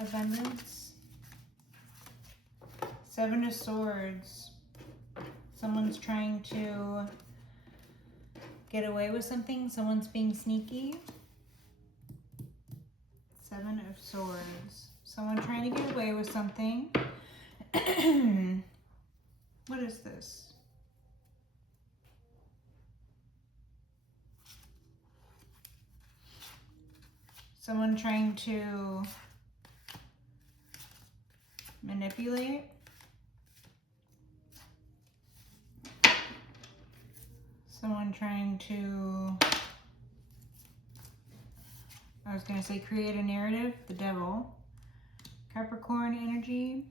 abundance. Seven of Swords. Someone's trying to get away with something. Someone's being sneaky. Seven of Swords. Someone trying to get away with something. What is this? Someone trying to manipulate. Someone trying to, I was going to say create a narrative. The Devil. Capricorn energy.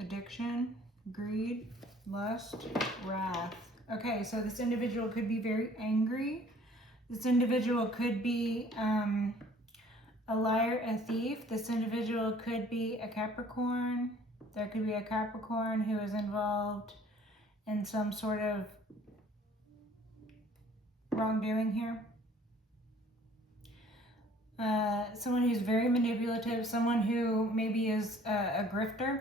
Addiction. Greed. Lust. Wrath. Okay, so this individual could be very angry. This individual could be a liar, a thief. This individual could be a Capricorn. There could be a Capricorn who is involved in some sort of wrongdoing here. Someone who's very manipulative. Someone who maybe is a grifter.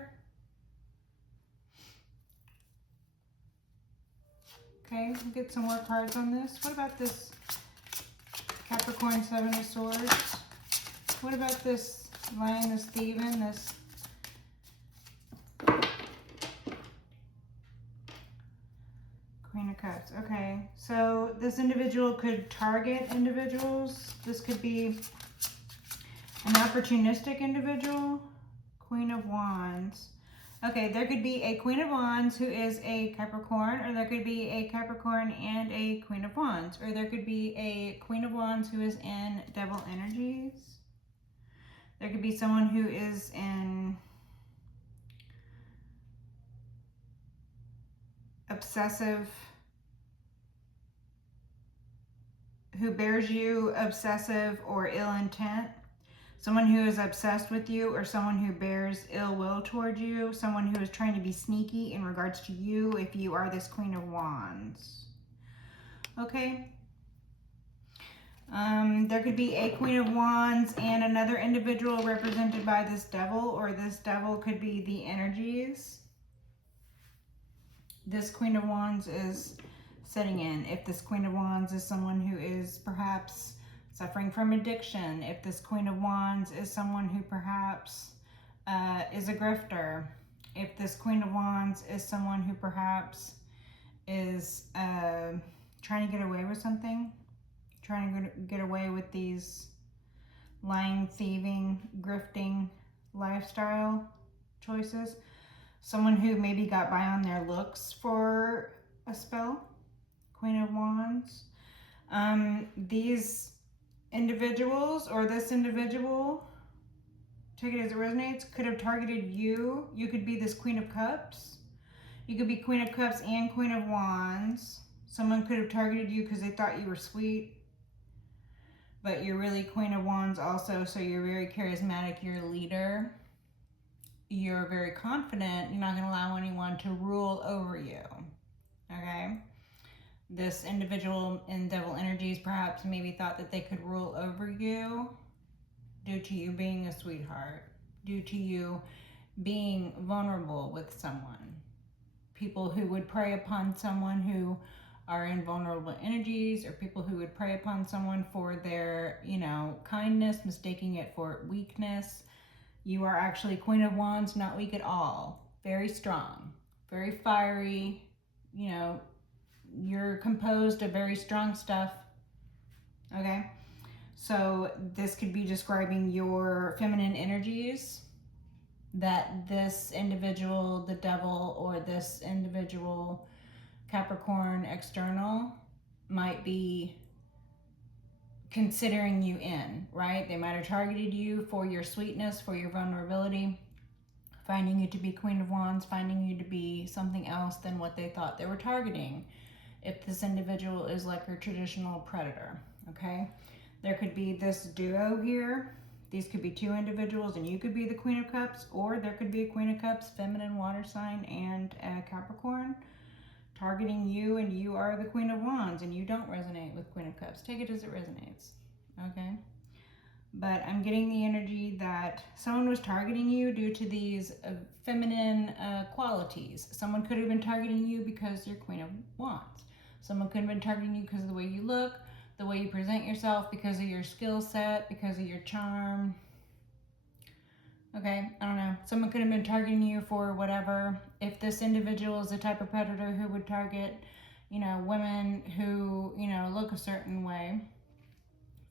Okay, we'll get some more cards on this. What about this Capricorn Seven of Swords? What about this lion, this thieving, this Queen of Cups? Okay, so this individual could target individuals. This could be an opportunistic individual. Queen of Wands. Okay, there could be a Queen of Wands who is a Capricorn, or there could be a Capricorn and a Queen of Wands, or there could be a Queen of Wands who is in Devil energies. There could be someone who is in obsessive, who bears you obsessive or ill intent. Someone who is obsessed with you, or someone who bears ill will toward you. Someone who is trying to be sneaky in regards to you if you are this Queen of Wands. Okay. There could be a Queen of Wands and another individual represented by this devil, or this devil could be the energies. This Queen of Wands is setting in. If this Queen of Wands is someone who is perhaps suffering from addiction, if this Queen of Wands is someone who perhaps is a grifter, if this Queen of Wands is someone who perhaps is trying to get away with something, trying to get away with these lying, thieving, grifting lifestyle choices, someone who maybe got by on their looks for a spell, Queen of Wands. These individuals, or this individual, take it as it resonates, could have targeted you. You could be this Queen of Cups. You could be Queen of Cups and Queen of Wands. Someone could have targeted you because they thought you were sweet, but you're really Queen of Wands also, so you're very charismatic, you're a leader, you're very confident, you're not going to allow anyone to rule over you, okay? This individual in Devil energies perhaps maybe thought that they could rule over you due to you being a sweetheart, due to you being vulnerable with someone. People who would prey upon someone who are in vulnerable energies, or people who would prey upon someone for their, kindness, mistaking it for weakness. You are actually Queen of Wands, not weak at all. Very strong, very fiery, you're composed of very strong stuff, okay? So this could be describing your feminine energies that this individual, the devil, or this individual Capricorn external might be considering you in, right? They might have targeted you for your sweetness, for your vulnerability, finding you to be Queen of Wands, finding you to be something else than what they thought they were targeting. If this individual is like your traditional predator, okay? There could be this duo here. These could be two individuals, and you could be the Queen of Cups, or there could be a Queen of Cups, feminine water sign, and a Capricorn targeting you, and you are the Queen of Wands, and you don't resonate with Queen of Cups. Take it as it resonates, okay? but I'm getting the energy that someone was targeting you due to these feminine qualities. Someone could have been targeting you because you're Queen of Wands. Someone could have been targeting you because of the way you look, the way you present yourself, because of your skill set, because of your charm. Okay, I don't know. Someone could have been targeting you for whatever. If this individual is the type of predator who would target, you know, women who, you know, look a certain way,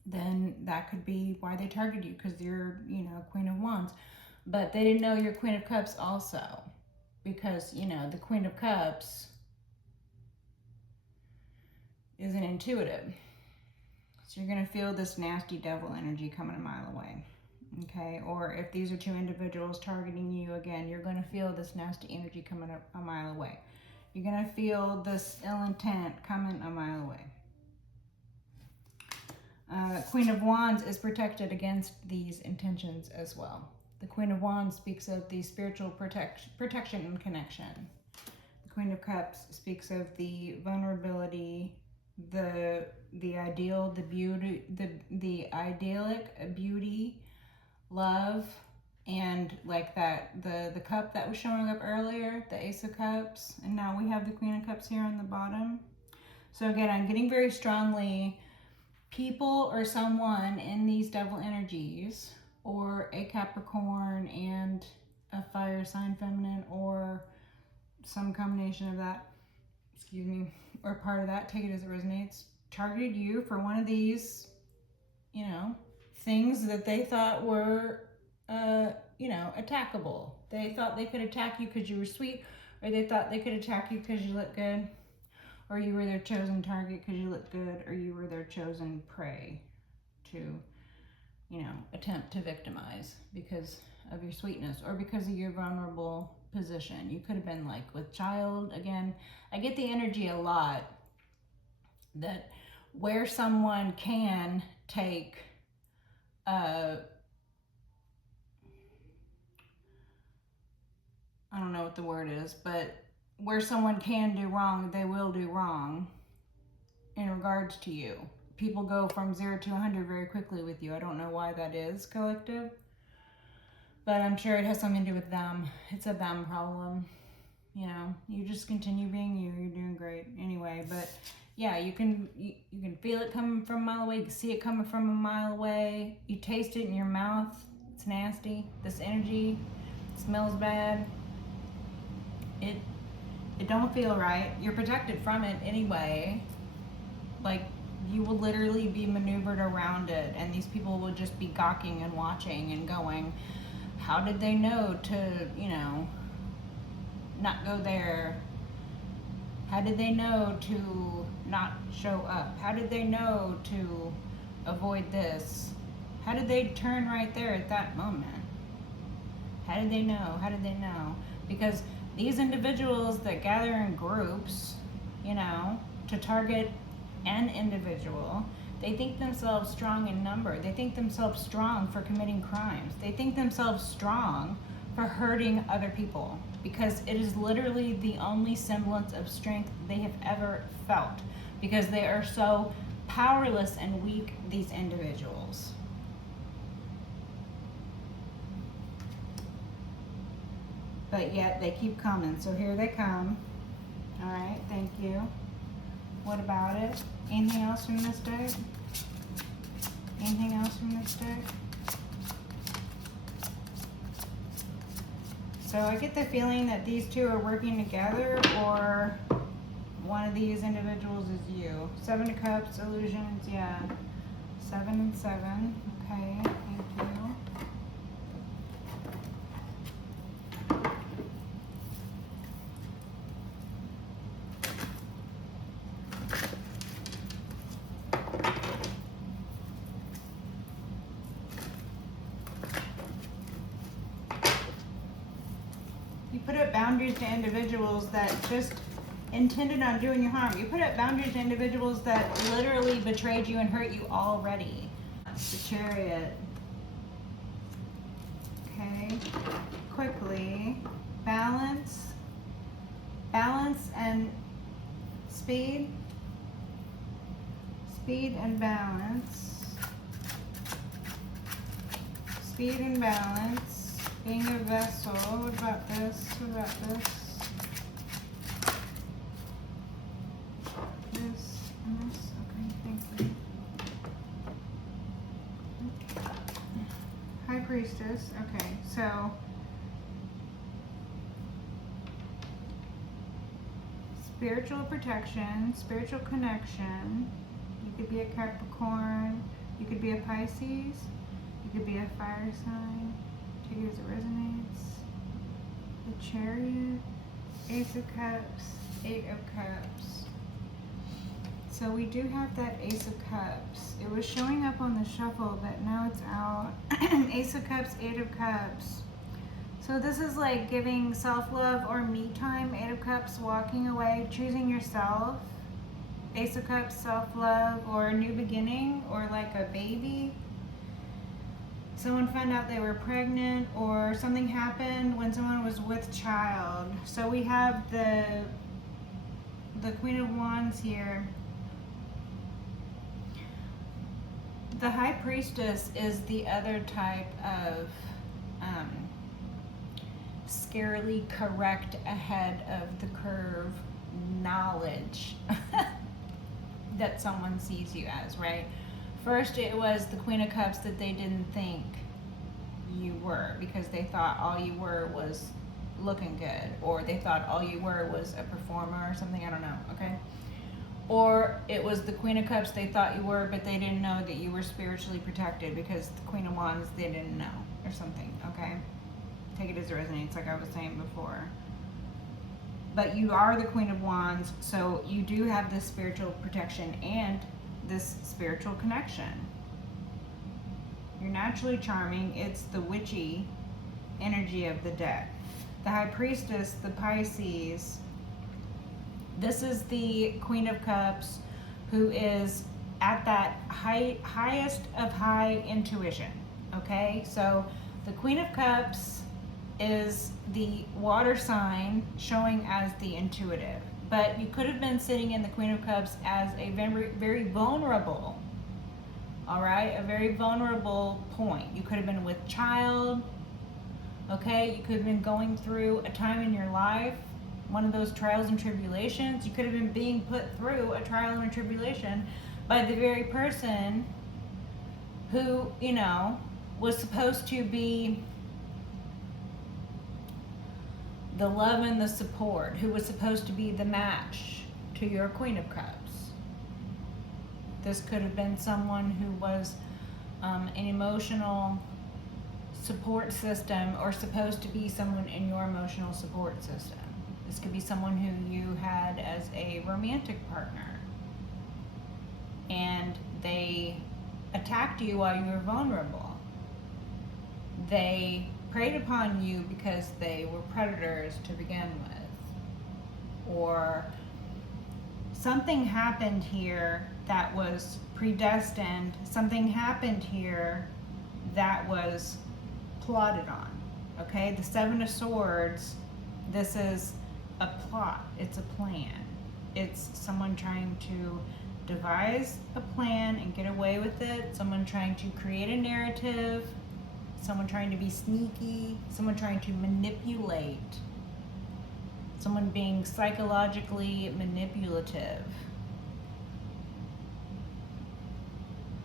then that could be why they targeted you, because you're, you know, Queen of Wands. But they didn't know you're Queen of Cups also, because, you know, the Queen of Cups isn't intuitive. So you're going to feel this nasty devil energy coming a mile away. Okay, or if these are two individuals targeting you, again, you're going to feel this nasty energy coming up a mile away. You're going to feel this ill intent coming a mile away. Queen of Wands is protected against these intentions as well. The Queen of Wands speaks of the spiritual protection and connection. The Queen of Cups speaks of the vulnerability, the ideal, the beauty, the idyllic beauty, love, and like that the cup that was showing up earlier, the Ace of Cups, and now we have the Queen of Cups here on the bottom. So again, I'm getting very strongly people or someone in these devil energies, or a Capricorn and a fire sign feminine, or some combination of that, excuse me, or part of that, take it as it resonates, targeted you for one of these, you know, things that they thought were, you know, attackable. They thought they could attack you because you were sweet, or they thought they could attack you because you look good, or you were their chosen target because you look good, or you were their chosen prey to, you know, attempt to victimize because of your sweetness or because of your vulnerable position. You could have been like with child. Again, I get the energy a lot that where someone can take I don't know what the word is, but where someone can do wrong, they will do wrong in regards to you. People go from 0 to 100 very quickly with you. I don't know why that is, collective, but I'm sure it has something to do with them. It's a them problem. You know, you just continue being you. You're doing great anyway. But yeah, you can feel it coming from a mile away. You can see it coming from a mile away. You taste it in your mouth. It's nasty. This energy smells bad. It don't feel right. You're protected from it anyway. Like, you will literally be maneuvered around it, and these people will just be gawking and watching and going, how did they know to, you know, not go there? How did they know to not show up? How did they know to avoid this? How did they turn right there at that moment? How did they know? How did they know? Because these individuals that gather in groups, you know, to target an individual, they think themselves strong in number. They think themselves strong for committing crimes. They think themselves strong for hurting other people, because it is literally the only semblance of strength they have ever felt, because they are so powerless and weak, these individuals. But yet they keep coming. So here they come. All right, thank you. What about it? Anything else from this deck? Anything else from this deck? So I get the feeling that these two are working together, or one of these individuals is you. 7 of Cups, illusions, yeah. 7 and 7. Okay, thank you. You put up boundaries to individuals that just intended on doing you harm. You put up boundaries to individuals that literally betrayed you and hurt you already. The Chariot. Okay, quickly. Balance. Balance and speed. Speed and balance. Speed and balance. Being a vessel. What about this? What about this? This and this. Okay, thank you. High Priestess. Okay, so spiritual protection, spiritual connection. You could be a Capricorn. You could be a Pisces. You could be a fire sign. Take it as it resonates. The Chariot, Ace of Cups, Eight of Cups. So we do have that Ace of Cups. It was showing up on the shuffle, but now it's out. Ace of Cups, Eight of Cups. So this is like giving self-love or me time. Eight of Cups, walking away, choosing yourself. Ace of Cups, self-love or a new beginning or like a baby. Someone found out they were pregnant or something happened when someone was with child. So we have the Queen of Wands here. The High Priestess is the other type of scarily correct, ahead of the curve knowledge that someone sees you as, right? First it was the Queen of Cups that they didn't think you were because they thought all you were was looking good, or they thought all you were was a performer or something, I don't know, okay? Or it was the Queen of Cups they thought you were, but they didn't know that you were spiritually protected because the Queen of Wands they didn't know, or something, okay? Take it as it resonates, like I was saying before. But you are the Queen of Wands, so you do have this spiritual protection and this spiritual connection. You're naturally charming. It's the witchy energy of the deck. The High Priestess, the Pisces. This is the Queen of Cups who is at that highest of high intuition. Okay, so the Queen of Cups is the water sign showing as the intuitive. But you could have been sitting in the Queen of Cups as a very, very vulnerable, all right? A very vulnerable point. You could have been with child, okay? You could have been going through a time in your life, one of those trials and tribulations. You could have been being put through a trial and a tribulation by the very person who, you know, was supposed to be the love and the support, who was supposed to be the match to your Queen of Cups. This could have been someone who was an emotional support system, or supposed to be someone in your emotional support system. This could be someone who you had as a romantic partner, and they attacked you while you were vulnerable. They preyed upon you because they were predators to begin with. Or something happened here that was predestined. Something happened here that was plotted on. Okay, the Seven of Swords, this is a plot. It's a plan. It's someone trying to devise a plan and get away with it. Someone trying to create a narrative. Someone trying to be sneaky, someone trying to manipulate, someone being psychologically manipulative.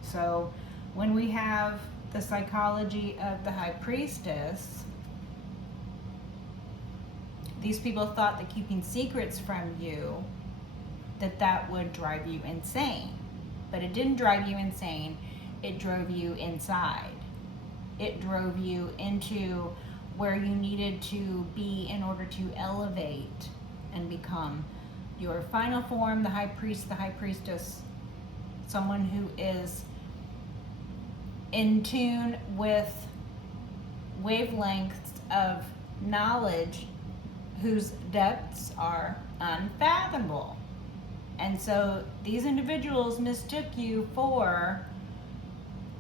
So when we have the psychology of the High Priestess, these people thought that keeping secrets from you, that would drive you insane. But it didn't drive you insane, it drove you inside. It drove you into where you needed to be in order to elevate and become your final form, the High Priest, the High Priestess, someone who is in tune with wavelengths of knowledge whose depths are unfathomable. And so these individuals mistook you for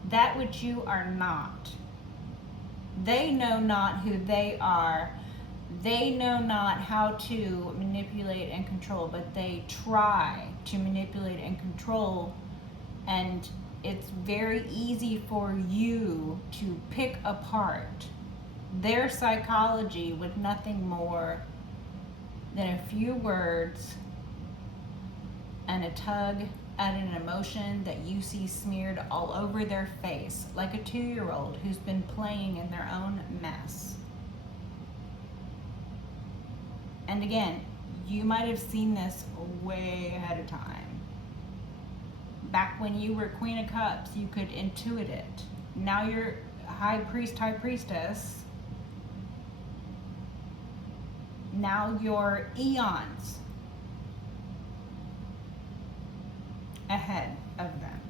that which you are not. They know not who they are. They know not how to manipulate and control, but they try to manipulate and control and it's very easy for you to pick apart their psychology with nothing more than a few words and a tug at an emotion that you see smeared all over their face, like a 2-year-old who's been playing in their own mess. And again, you might have seen this way ahead of time. Back when you were Queen of Cups, you could intuit it. Now you're High Priest, High Priestess. Now you're eons ahead of them.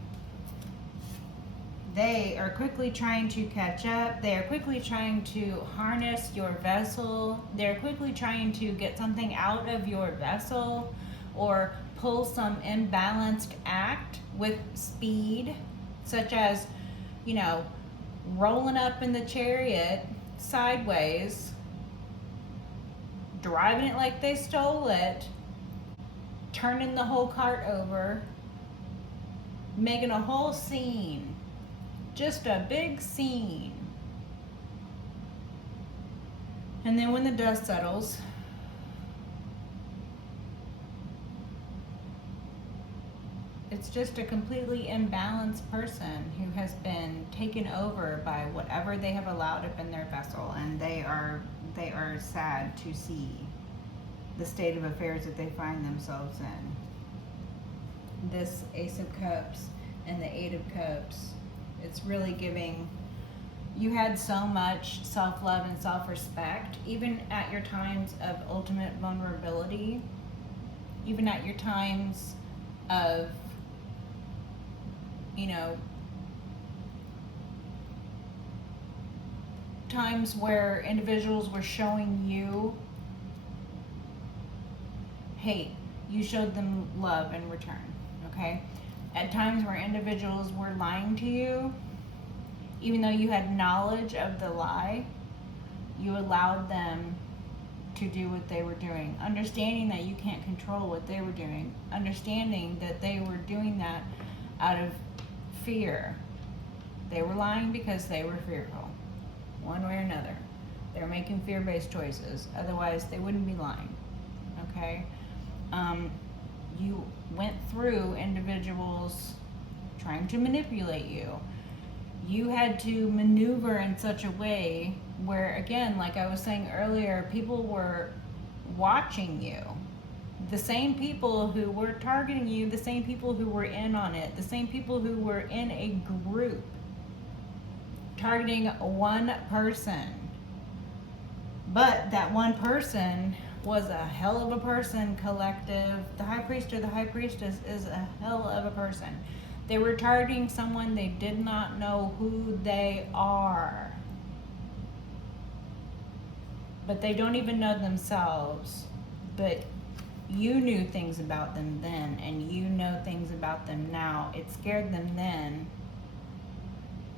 They are quickly trying to catch up. They are quickly trying to harness your vessel. They're quickly trying to get something out of your vessel or pull some imbalanced act with speed, such as, you know, rolling up in the chariot sideways, driving it like they stole it, turning the whole cart over, making a whole scene, just a big scene. And then when the dust settles, it's just a completely imbalanced person who has been taken over by whatever they have allowed up in their vessel, and they are sad to see the state of affairs that they find themselves in. This Ace of Cups and the Eight of Cups, it's really giving, you had so much self-love and self-respect, even at your times of ultimate vulnerability, even at your times of, you know, times where individuals were showing you hate, you showed them love in return, okay? At times where individuals were lying to you, even though you had knowledge of the lie, you allowed them to do what they were doing, understanding that you can't control what they were doing, understanding that they were doing that out of fear. They were lying because they were fearful, one way or another. They're making fear-based choices, otherwise they wouldn't be lying, okay? You went through individuals trying to manipulate you. You had to maneuver in such a way where, again, like I was saying earlier, people were watching you. The same people who were targeting you, the same people who were in on it, the same people who were in a group targeting one person. But that one person was a hell of a person, collective. The High Priest or the High Priestess is a hell of a person. They were targeting someone they did not know who they are. But they don't even know themselves. But you knew things about them then, and you know things about them now. It scared them then.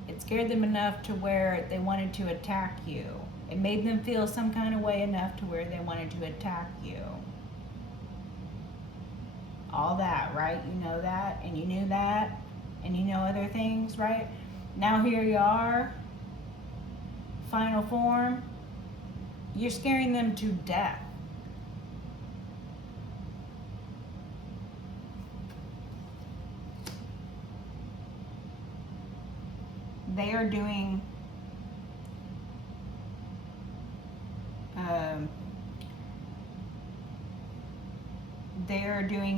It scared them enough to where they wanted to attack you. It made them feel some kind of way enough to where they wanted to attack you. All that, right? You know that, and you knew that, and you know other things, right? Now here you are, final form. You're scaring them to death. They are doing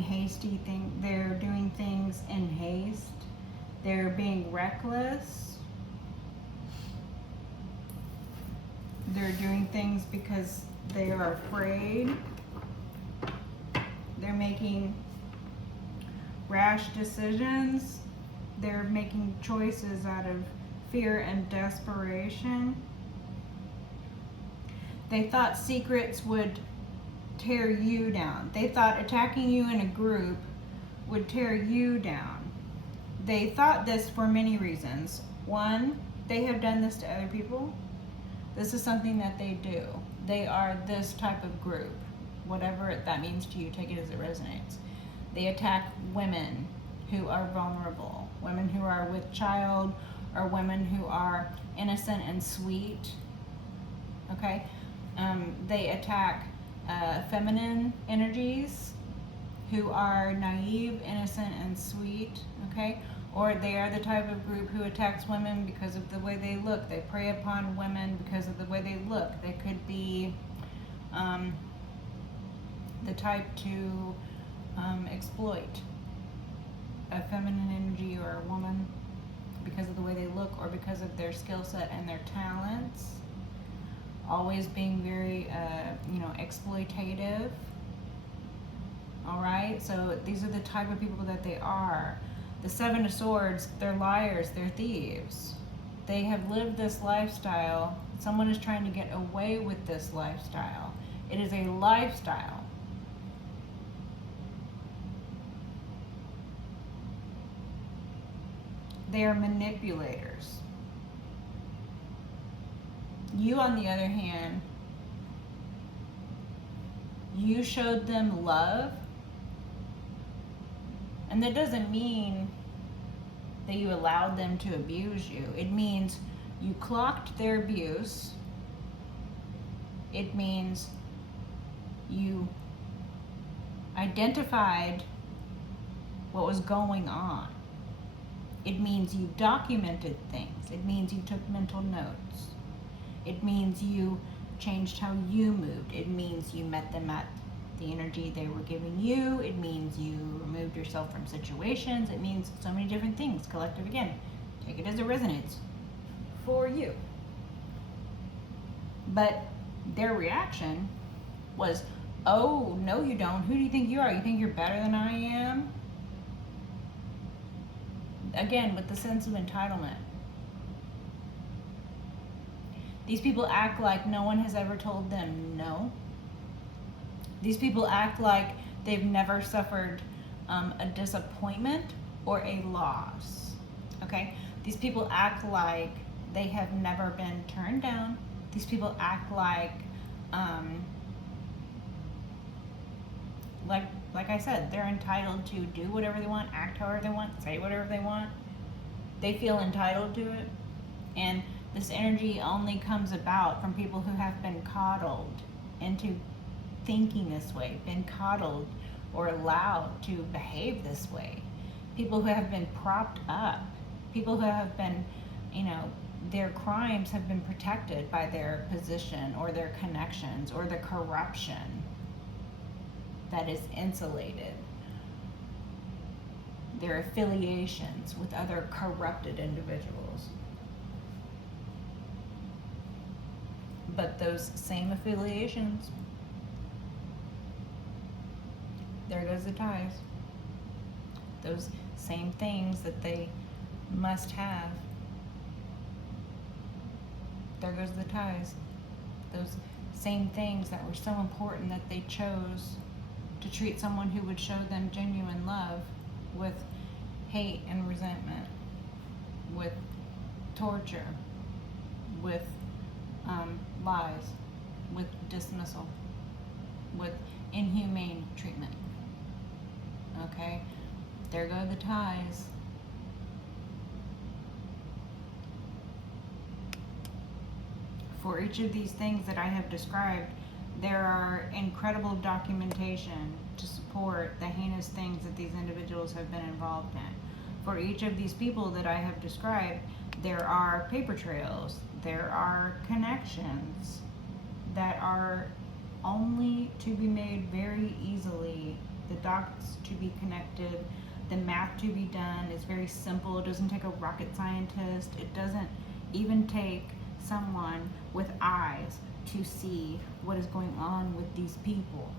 hasty things. They're doing things in haste. They're being reckless. They're doing things because they are afraid. They're making rash decisions. They're making choices out of fear and desperation. They thought secrets would tear you down. They thought attacking you in a group would tear you down. They thought this for many reasons. One, they have done this to other people. This is something that they do. They are this type of group. Whatever that means to you, take it as it resonates. They attack women who are vulnerable, women who are with child, or women who are innocent and sweet. Okay? They attack feminine energies who are naive, innocent, and sweet. Okay? Or they are the type of group who attacks women because of the way they look. They prey upon women because of the way they look. They could be the type to exploit a feminine energy or a woman because of the way they look or because of their skill set and their talents. Always being very, exploitative. All right, so these are the type of people that they are. The Seven of Swords, they're liars, they're thieves. They have lived this lifestyle. Someone is trying to get away with this lifestyle. It is a lifestyle. They are manipulators. You, on the other hand, you showed them love. And that doesn't mean that you allowed them to abuse you. It means you clocked their abuse. It means you identified what was going on. It means you documented things. It means you took mental notes. It means you changed how you moved. It means you met them at the energy they were giving you. It means you removed yourself from situations. It means so many different things. Collective, again, take it as it resonates for you. But their reaction was, oh, no you don't. Who do you think you are? You think you're better than I am? Again, with the sense of entitlement. These people act like no one has ever told them no. These people act like they've never suffered a disappointment or a loss. Okay? These people act like they have never been turned down. These people act like I said, they're entitled to do whatever they want, act however they want, say whatever they want. They feel entitled to it. And this energy only comes about from people who have been coddled into thinking this way, been coddled or allowed to behave this way. People who have been propped up. People who have been, their crimes have been protected by their position or their connections or the corruption that is insulated. Their affiliations with other corrupted individuals. But those same affiliations, there goes the ties. Those same things that they must have, there goes the ties. Those same things that were so important that they chose to treat someone who would show them genuine love with hate and resentment, with torture, with lies, with dismissal, with inhumane treatment. Okay? There go the ties. For each of these things that I have described, there are incredible documentation to support the heinous things that these individuals have been involved in. For each of these people that I have described, there are paper trails, there are connections that are only to be made very easily. The dots to be connected, the math to be done is very simple. It doesn't take a rocket scientist. It doesn't even take someone with eyes to see what is going on with these people.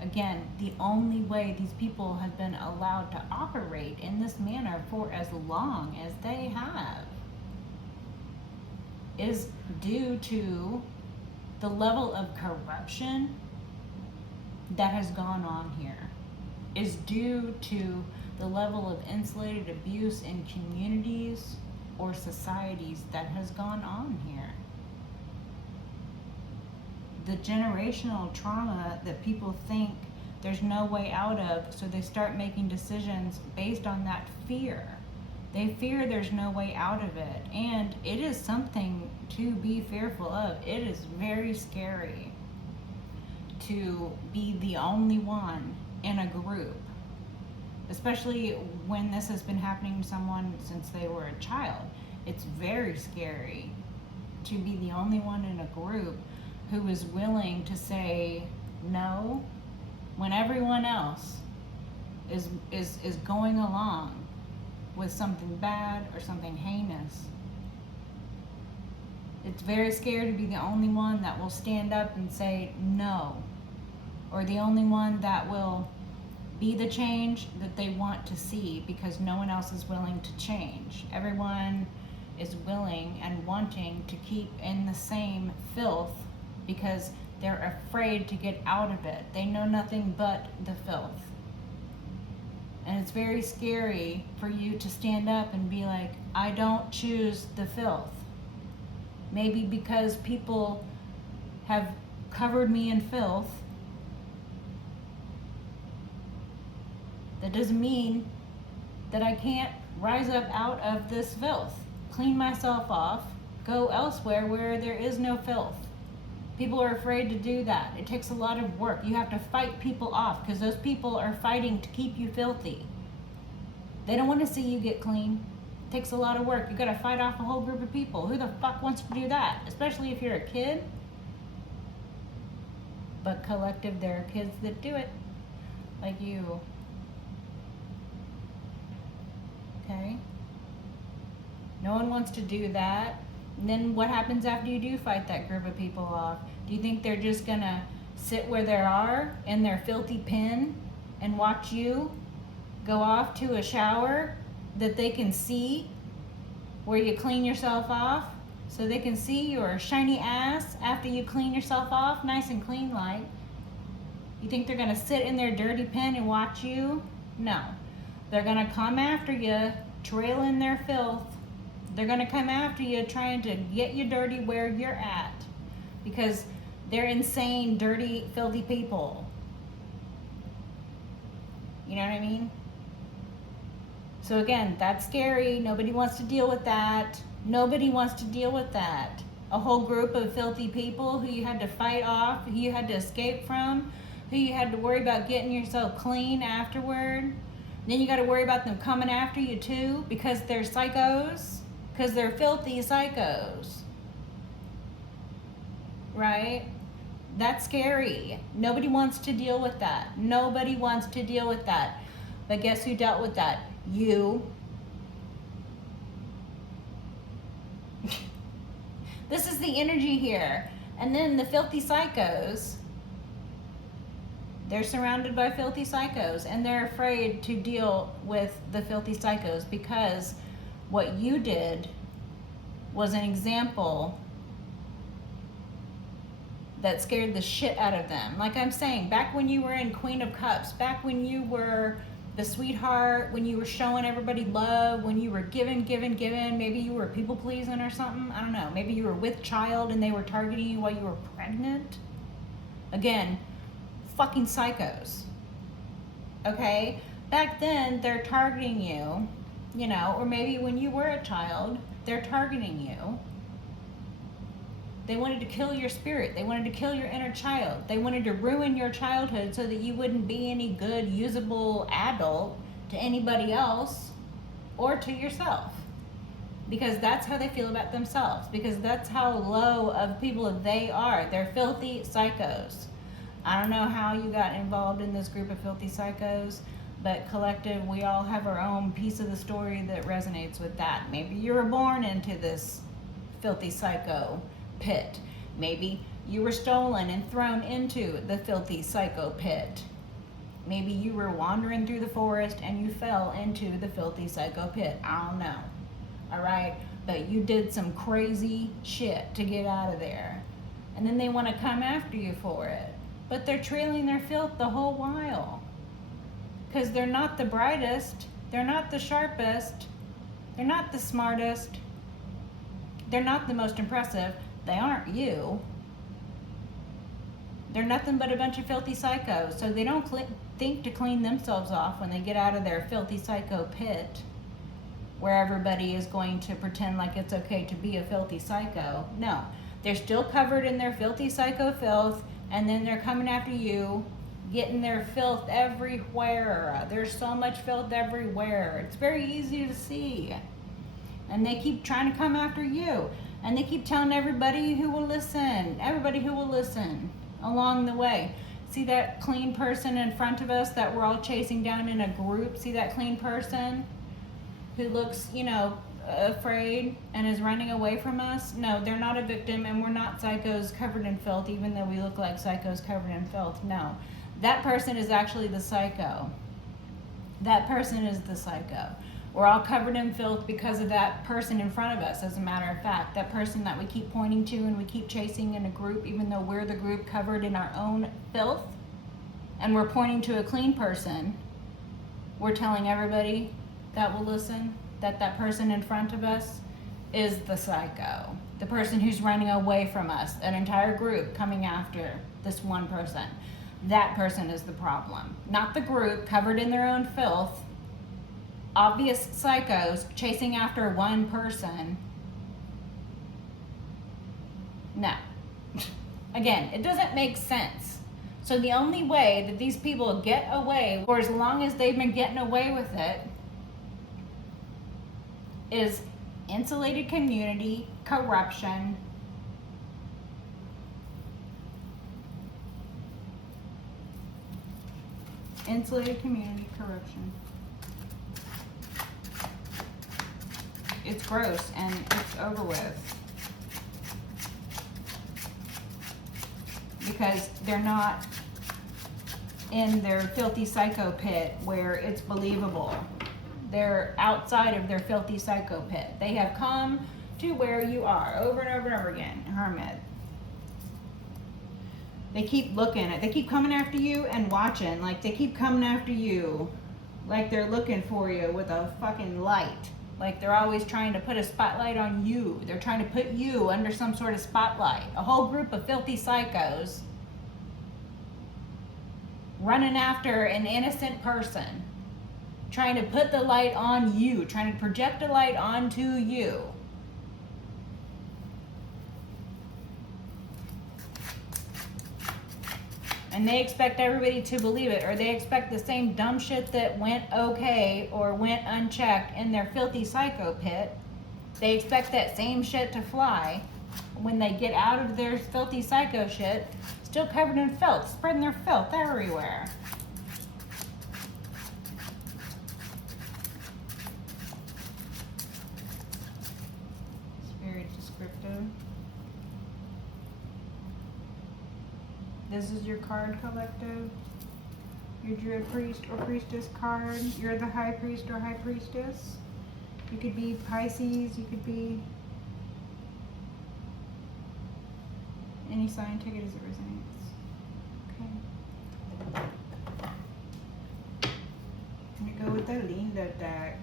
Again, the only way these people have been allowed to operate in this manner for as long as they have is due to the level of corruption that has gone on here, is due to the level of insulated abuse in communities or societies that has gone on here. The generational trauma that people think there's no way out of, so they start making decisions based on that fear. They fear there's no way out of it, and it is something to be fearful of. It is very scary to be the only one in a group, especially when this has been happening to someone since they were a child. It's very scary to be the only one in a group who is willing to say no when everyone else is going along with something bad or something heinous. It's very scary to be the only one that will stand up and say no, or the only one that will be the change that they want to see, because no one else is willing to change. Everyone is willing and wanting to keep in the same filth because they're afraid to get out of it. They know nothing but the filth. And it's very scary for you to stand up and be like, I don't choose the filth. Maybe because people have covered me in filth, that doesn't mean that I can't rise up out of this filth, clean myself off, go elsewhere where there is no filth. People are afraid to do that. It takes a lot of work. You have to fight people off because those people are fighting to keep you filthy. They don't want to see you get clean. It takes a lot of work. You got to fight off a whole group of people. Who the fuck wants to do that? Especially if you're a kid. But collective, there are kids that do it. Like you. Okay? No one wants to do that. And then what happens after you do fight that group of people off? Do you think they're just gonna sit where they are in their filthy pen and watch you go off to a shower that they can see where you clean yourself off, so they can see your shiny ass after you clean yourself off nice and clean like? You think they're gonna sit in their dirty pen and watch you? No. They're gonna come after you, trailing their filth. They're going to come after you trying to get you dirty where you're at, because they're insane, dirty, filthy people. You know what I mean? So again, that's scary. Nobody wants to deal with that. Nobody wants to deal with that. A whole group of filthy people who you had to fight off, who you had to escape from, who you had to worry about getting yourself clean afterward. Then you got to worry about them coming after you too, because they're psychos. Because they're filthy psychos, right? That's scary. Nobody wants to deal with that. Nobody wants to deal with that. But guess who dealt with that? You. This is the energy here. And then the filthy psychos, they're surrounded by filthy psychos, and they're afraid to deal with the filthy psychos because what you did was an example that scared the shit out of them. Like I'm saying, back when you were in Queen of Cups, back when you were the sweetheart, when you were showing everybody love, when you were giving, maybe you were people pleasing or something, I don't know. Maybe you were with child and they were targeting you while you were pregnant. Again, fucking psychos. Okay? Back then, they're targeting you. You know, or maybe when you were a child, they're targeting you. They wanted to kill your spirit. They wanted to kill your inner child. They wanted to ruin your childhood so that you wouldn't be any good, usable adult to anybody else or to yourself. Because that's how they feel about themselves. Because that's how low of people they are. They're filthy psychos. I don't know how you got involved in this group of filthy psychos. But collective, we all have our own piece of the story that resonates with that. Maybe you were born into this filthy psycho pit. Maybe you were stolen and thrown into the filthy psycho pit. Maybe you were wandering through the forest and you fell into the filthy psycho pit. I don't know. All right? But you did some crazy shit to get out of there. And then they want to come after you for it. But they're trailing their filth the whole while. Because they're not the brightest, they're not the sharpest, they're not the smartest, they're not the most impressive. They aren't you. They're nothing but a bunch of filthy psychos. So they don't think to clean themselves off when they get out of their filthy psycho pit, where everybody is going to pretend like it's okay to be a filthy psycho. No, they're still covered in their filthy psycho filth, and then they're coming after you, getting their filth everywhere. There's so much filth everywhere. It's very easy to see. And they keep trying to come after you. And they keep telling everybody who will listen along the way. See that clean person in front of us that we're all chasing down in a group? See that clean person who looks, afraid and is running away from us? No, they're not a victim, and we're not psychos covered in filth, even though we look like psychos covered in filth. No, that person is actually the psycho. That person is the psycho. We're all covered in filth because of that person in front of us, as a matter of fact. That person that we keep pointing to and we keep chasing in a group, even though we're the group covered in our own filth, and we're pointing to a clean person. We're telling everybody that will listen that that person in front of us is the psycho. The person who's running away from us, an entire group coming after this one person. That person is the problem. Not the group covered in their own filth. Obvious psychos chasing after one person. No. Again, it doesn't make sense. So the only way that these people get away, for as long as they've been getting away with it, is insulated community, corruption, insulated community, corruption. It's gross and it's over with. Because they're not in their filthy psycho pit where it's believable. They're outside of their filthy psycho pit. They have come to where you are over and over and over again, Hermit. They keep they keep coming after you and watching. Like they keep coming after you like they're looking for you with a fucking light. Like they're always trying to put a spotlight on you. They're trying to put you under some sort of spotlight. A whole group of filthy psychos running after an innocent person. Trying to put the light on you. Trying to project a light onto you. And they expect everybody to believe it, or they expect the same dumb shit that went okay or went unchecked in their filthy psycho pit. They expect that same shit to fly when they get out of their filthy psycho shit, still covered in filth, spreading their filth everywhere. It's very descriptive. This is your card collective. Your druid priest or priestess card. You're the high priest or high priestess. You could be Pisces. You could be any sign. Take it as it resonates. Okay. I'm gonna go with the Linda deck.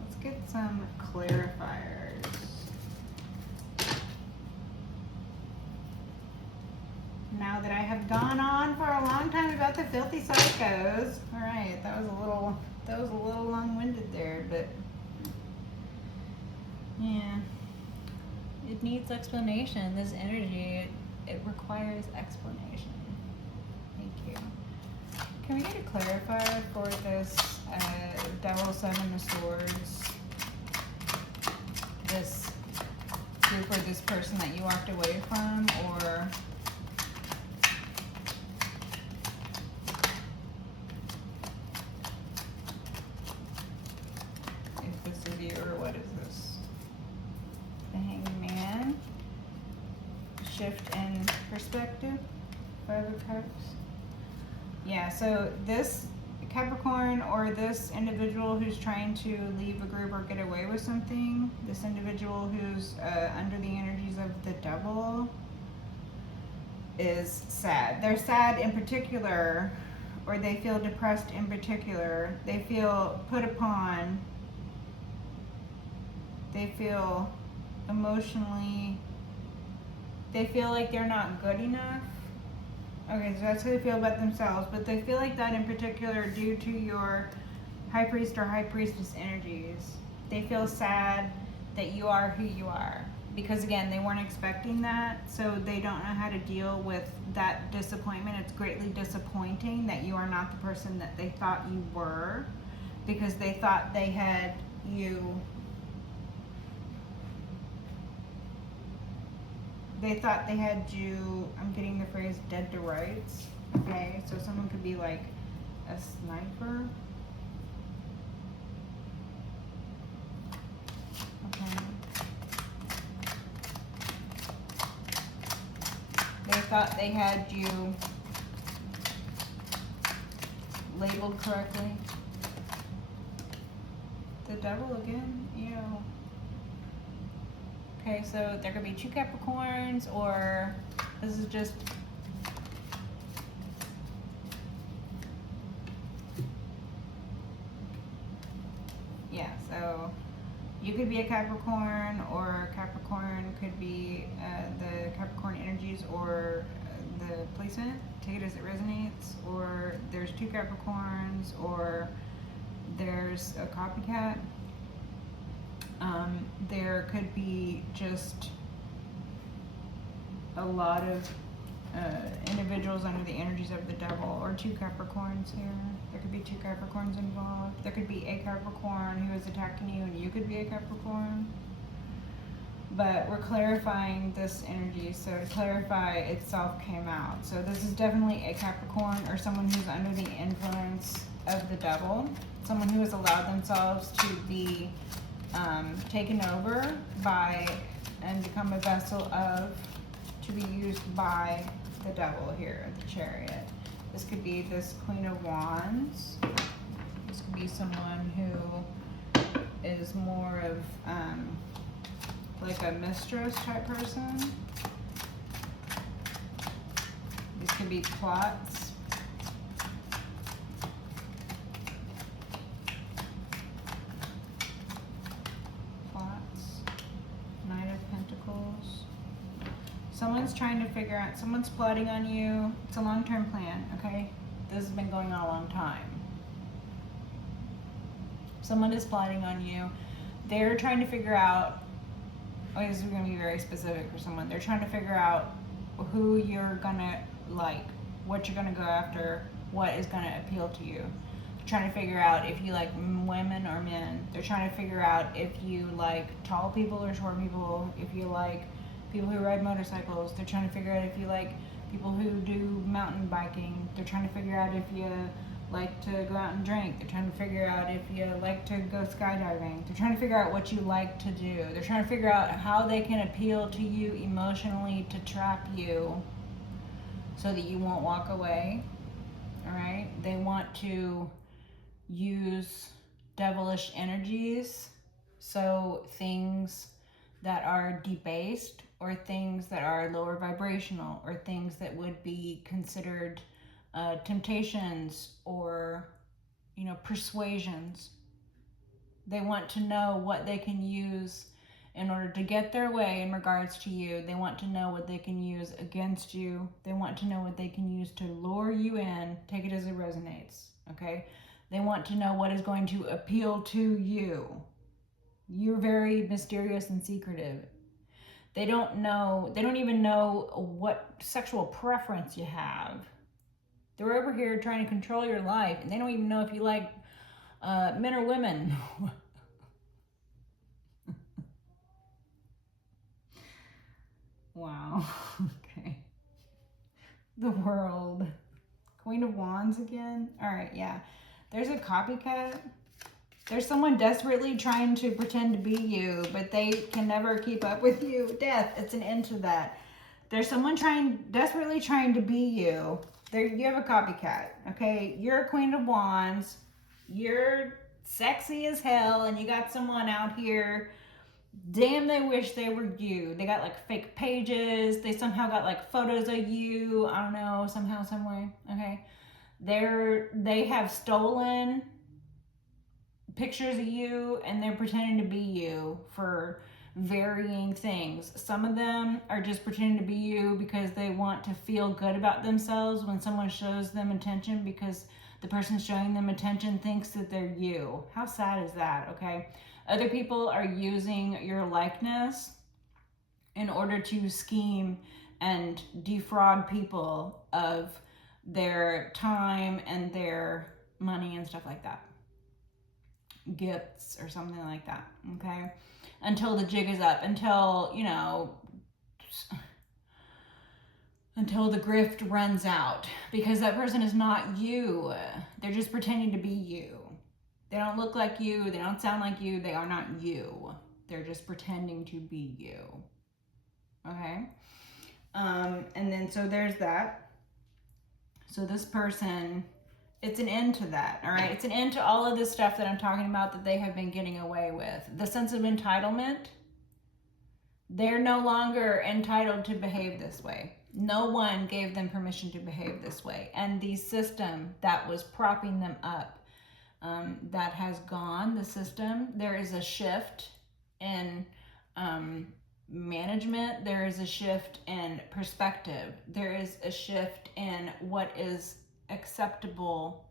Let's get some clarifiers. Now that I have gone on for a long time about the filthy psychos. All right, that was a little long-winded there, but yeah, it needs explanation. This energy, it requires explanation. Thank you. Can we get a clarifier for this Devil Seven of Swords? This group or this person that you walked away from, or or what is this? The Hanged Man. Shift in perspective. 5 of Cups. Yeah, so this Capricorn or this individual who's trying to leave a group or get away with something, this individual who's under the energies of the devil is sad. They're sad in particular, or they feel depressed in particular. They feel put upon. They feel emotionally, they feel like they're not good enough. Okay, so that's how they feel about themselves, but they feel like that in particular due to your high priest or high priestess energies. They feel sad that you are who you are. Because again, they weren't expecting that, so they don't know how to deal with that disappointment. It's greatly disappointing that you are not the person that they thought you were, because they thought they had you. They thought they had you, I'm getting the phrase dead to rights. Okay, so someone could be like a sniper. Okay. They thought they had you labeled correctly. The devil again? Ew. Okay, so there could be 2 Capricorns, or this is just so you could be a Capricorn, or Capricorn could be the Capricorn energies, or the placement. Take it as it resonates. Or there's 2 Capricorns, or there's a copycat. There could be just a lot of individuals under the energies of the devil, or 2 Capricorns here. There could be 2 Capricorns involved. There could be a Capricorn who is attacking you, and you could be a Capricorn. But we're clarifying this energy, so to clarify, itself came out. So this is definitely a Capricorn, or someone who's under the influence of the devil. Someone who has allowed themselves to be taken over by and become a vessel of, to be used by the devil here, the Chariot. This could be this Queen of Wands. This could be someone who is more of like a mistress type person. These could be plots. Knight of Pentacles. Someone's trying to figure out, someone's plotting on you. It's a long-term plan, okay? This has been going on a long time. Someone is plotting on you. They're trying to figure out, okay, this is going to be very specific for someone. They're trying to figure out who you're going to like, what you're going to go after, what is going to appeal to you. They're trying to figure out if you like women or men. They're trying to figure out if you like tall people or short people, if you like people who ride motorcycles. They're trying to figure out if you like people who do mountain biking. They're trying to figure out if you like to go out and drink. They're trying to figure out if you like to go skydiving. They're trying to figure out what you like to do. They're trying to figure out how they can appeal to you emotionally to trap you so that you won't walk away. All right? They want to use devilish energies, so things that are debased, or things that are lower vibrational, or things that would be considered temptations, or persuasions. They want to know what they can use in order to get their way in regards to you. They want to know what they can use against you. They want to know what they can use to lure you in. Take it as it resonates, okay? They want to know what is going to appeal to you. You're very mysterious and secretive. They don't even know what sexual preference you have. They're over here trying to control your life, and they don't even know if you like men or women. Wow. Okay. The World. Queen of Wands again? All right, yeah. There's a copycat. There's someone desperately trying to pretend to be you, but they can never keep up with you. Death, it's an end to that. There's someone desperately trying to be you. You have a copycat, okay? You're a Queen of Wands. You're sexy as hell, and you got someone out here. Damn, they wish they were you. They got like fake pages. They somehow got like photos of you. I don't know, somehow, some way. Okay. They have stolen pictures of you, and they're pretending to be you for varying things. Some of them are just pretending to be you because they want to feel good about themselves when someone shows them attention, because the person showing them attention thinks that they're you. How sad is that, okay? Other people are using your likeness in order to scheme and defraud people of their time and their money and stuff like that. Gifts or something like that, okay? Until the jig is up, until, you know, until the grift runs out, because that person is not you. They're just pretending to be you. They don't look like you, they don't sound like you, they are not you. They're just pretending to be you. Okay? And then so there's that. So this person, it's an end to that, all right? It's an end to all of this stuff that I'm talking about that they have been getting away with. The sense of entitlement, they're no longer entitled to behave this way. No one gave them permission to behave this way. And the system that was propping them up, that has gone, the system. There is a shift in management. There is a shift in perspective. There is a shift in what is acceptable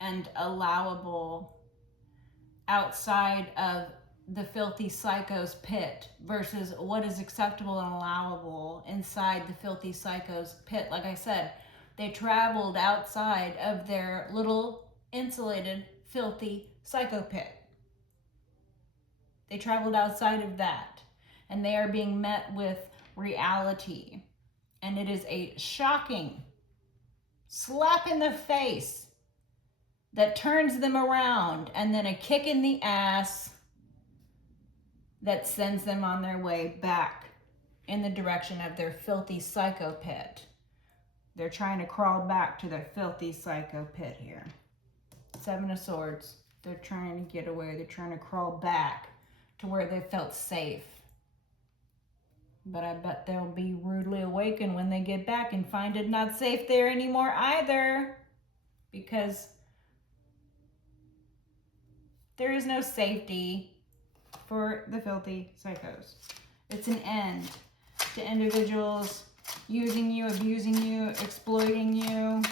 and allowable outside of the filthy psycho's pit versus what is acceptable and allowable inside the filthy psycho's pit. Like I said, they traveled outside of their little insulated filthy psycho pit. They traveled outside of that, and they are being met with reality. And it is a shocking slap in the face that turns them around, and then a kick in the ass that sends them on their way back in the direction of their filthy psycho pit. They're trying to crawl back to their filthy psycho pit here. Seven of Swords. They're trying to get away. They're trying to crawl back to where they felt safe. But I bet they'll be rudely awakened when they get back and find it not safe there anymore either. Because there is no safety for the filthy psychos. It's an end to individuals using you, abusing you, exploiting you.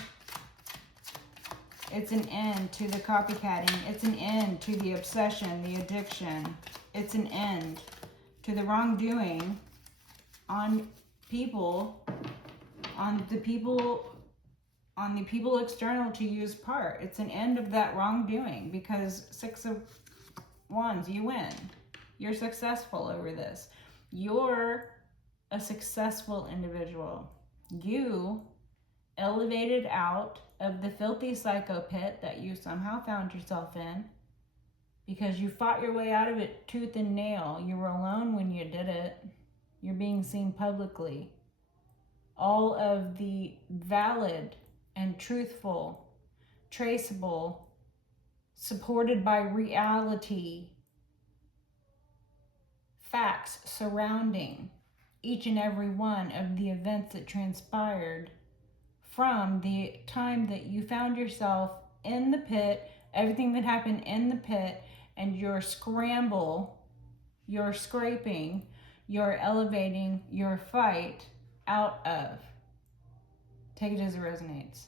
It's an end to the copycatting. It's an end to the obsession, the addiction. It's an end to the wrongdoing on people, on the people external to you's part. It's an end of that wrongdoing, because 6 of Wands, you win. You're successful over this. You're a successful individual. You elevated out of the filthy psycho pit that you somehow found yourself in, because you fought your way out of it tooth and nail. You were alone when you did it. You're being seen publicly. All of the valid and truthful, traceable, supported by reality facts surrounding each and every one of the events that transpired from the time that you found yourself in the pit, everything that happened in the pit, and your scramble, your scraping, your elevating, your fight out of. Take it as it resonates.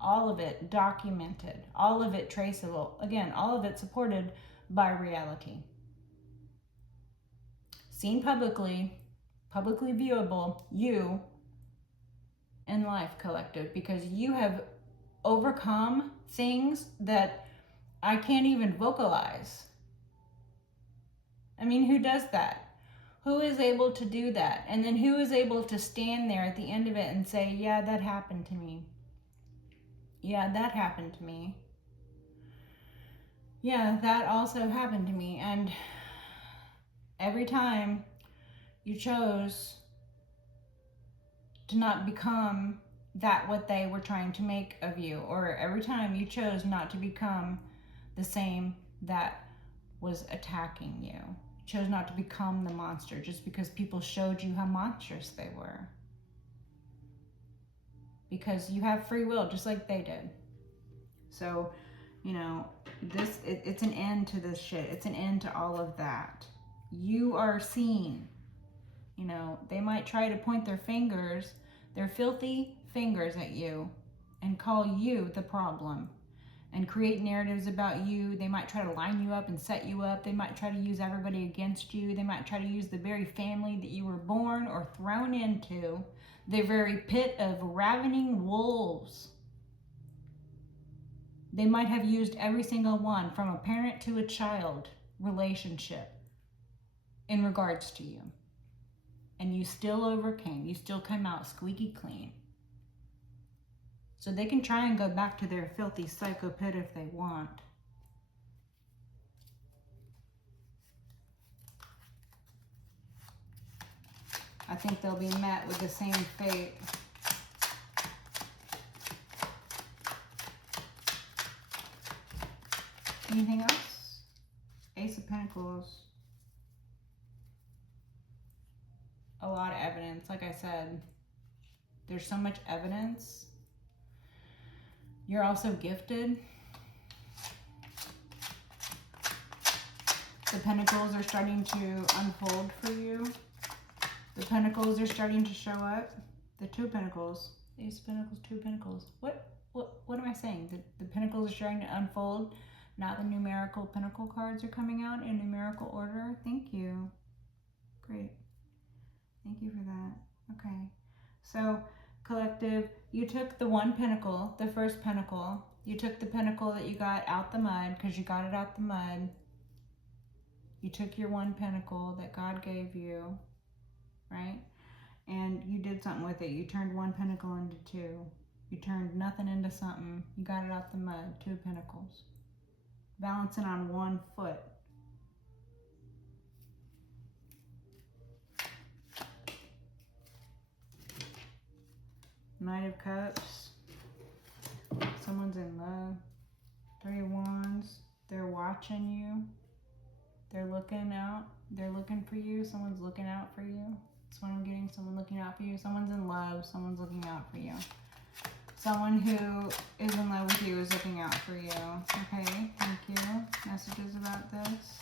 All of it documented, all of it traceable. Again, all of it supported by reality. Seen publicly viewable, you in life, collective, because you have overcome things that I can't even vocalize. I mean, who does that? Who is able to do that? And then who is able to stand there at the end of it and say, yeah, that happened to me. Yeah, that happened to me. Yeah, that also happened to me. And every time you chose to not become that what they were trying to make of you, or every time you chose not to become the same that was attacking you, chose not to become the monster just because people showed you how monstrous they were. Because you have free will just like they did. So, you know, it's an end to this shit. It's an end to all of that. you are seen. You know, they might try to point their fingers, their filthy fingers at you and call you the problem and create narratives about you. They might try to line you up and set you up. They might try to use everybody against you. They might try to use the very family that you were born or thrown into, the very pit of ravening wolves. They might have used every single one, from a parent to a child relationship, in regards to you. And you still overcame. You still come out squeaky clean. So they can try and go back to their filthy psycho pit if they want. I think they'll be met with the same fate. Anything else? Ace of Pentacles. A lot of evidence. Like I said, there's so much evidence. You're also gifted. The Pentacles are starting to unfold for you. The Pentacles are starting to show up. The Two of Pentacles. Ace of Pentacles, Two of Pentacles. What am I saying? The Pentacles are starting to unfold. Now the numerical Pentacle cards are coming out in numerical order. Thank you. Great. Thank you for that. Okay. So, collective, you took the one pentacle, the first pentacle. You took the pentacle that you got out the mud because you got it out the mud. You took your one pentacle that God gave you, right? And you did something with it. You turned one pentacle into two. You turned nothing into something. You got it out the mud. Two pentacles. Balancing on one foot. Knight of Cups. Someone's in love. Three of Wands. They're watching you. They're looking out. They're looking for you. Someone's looking out for you. That's what I'm getting. Someone looking out for you. Someone's in love. Someone's looking out for you. Someone who is in love with you is looking out for you. Okay, thank you. Messages about this.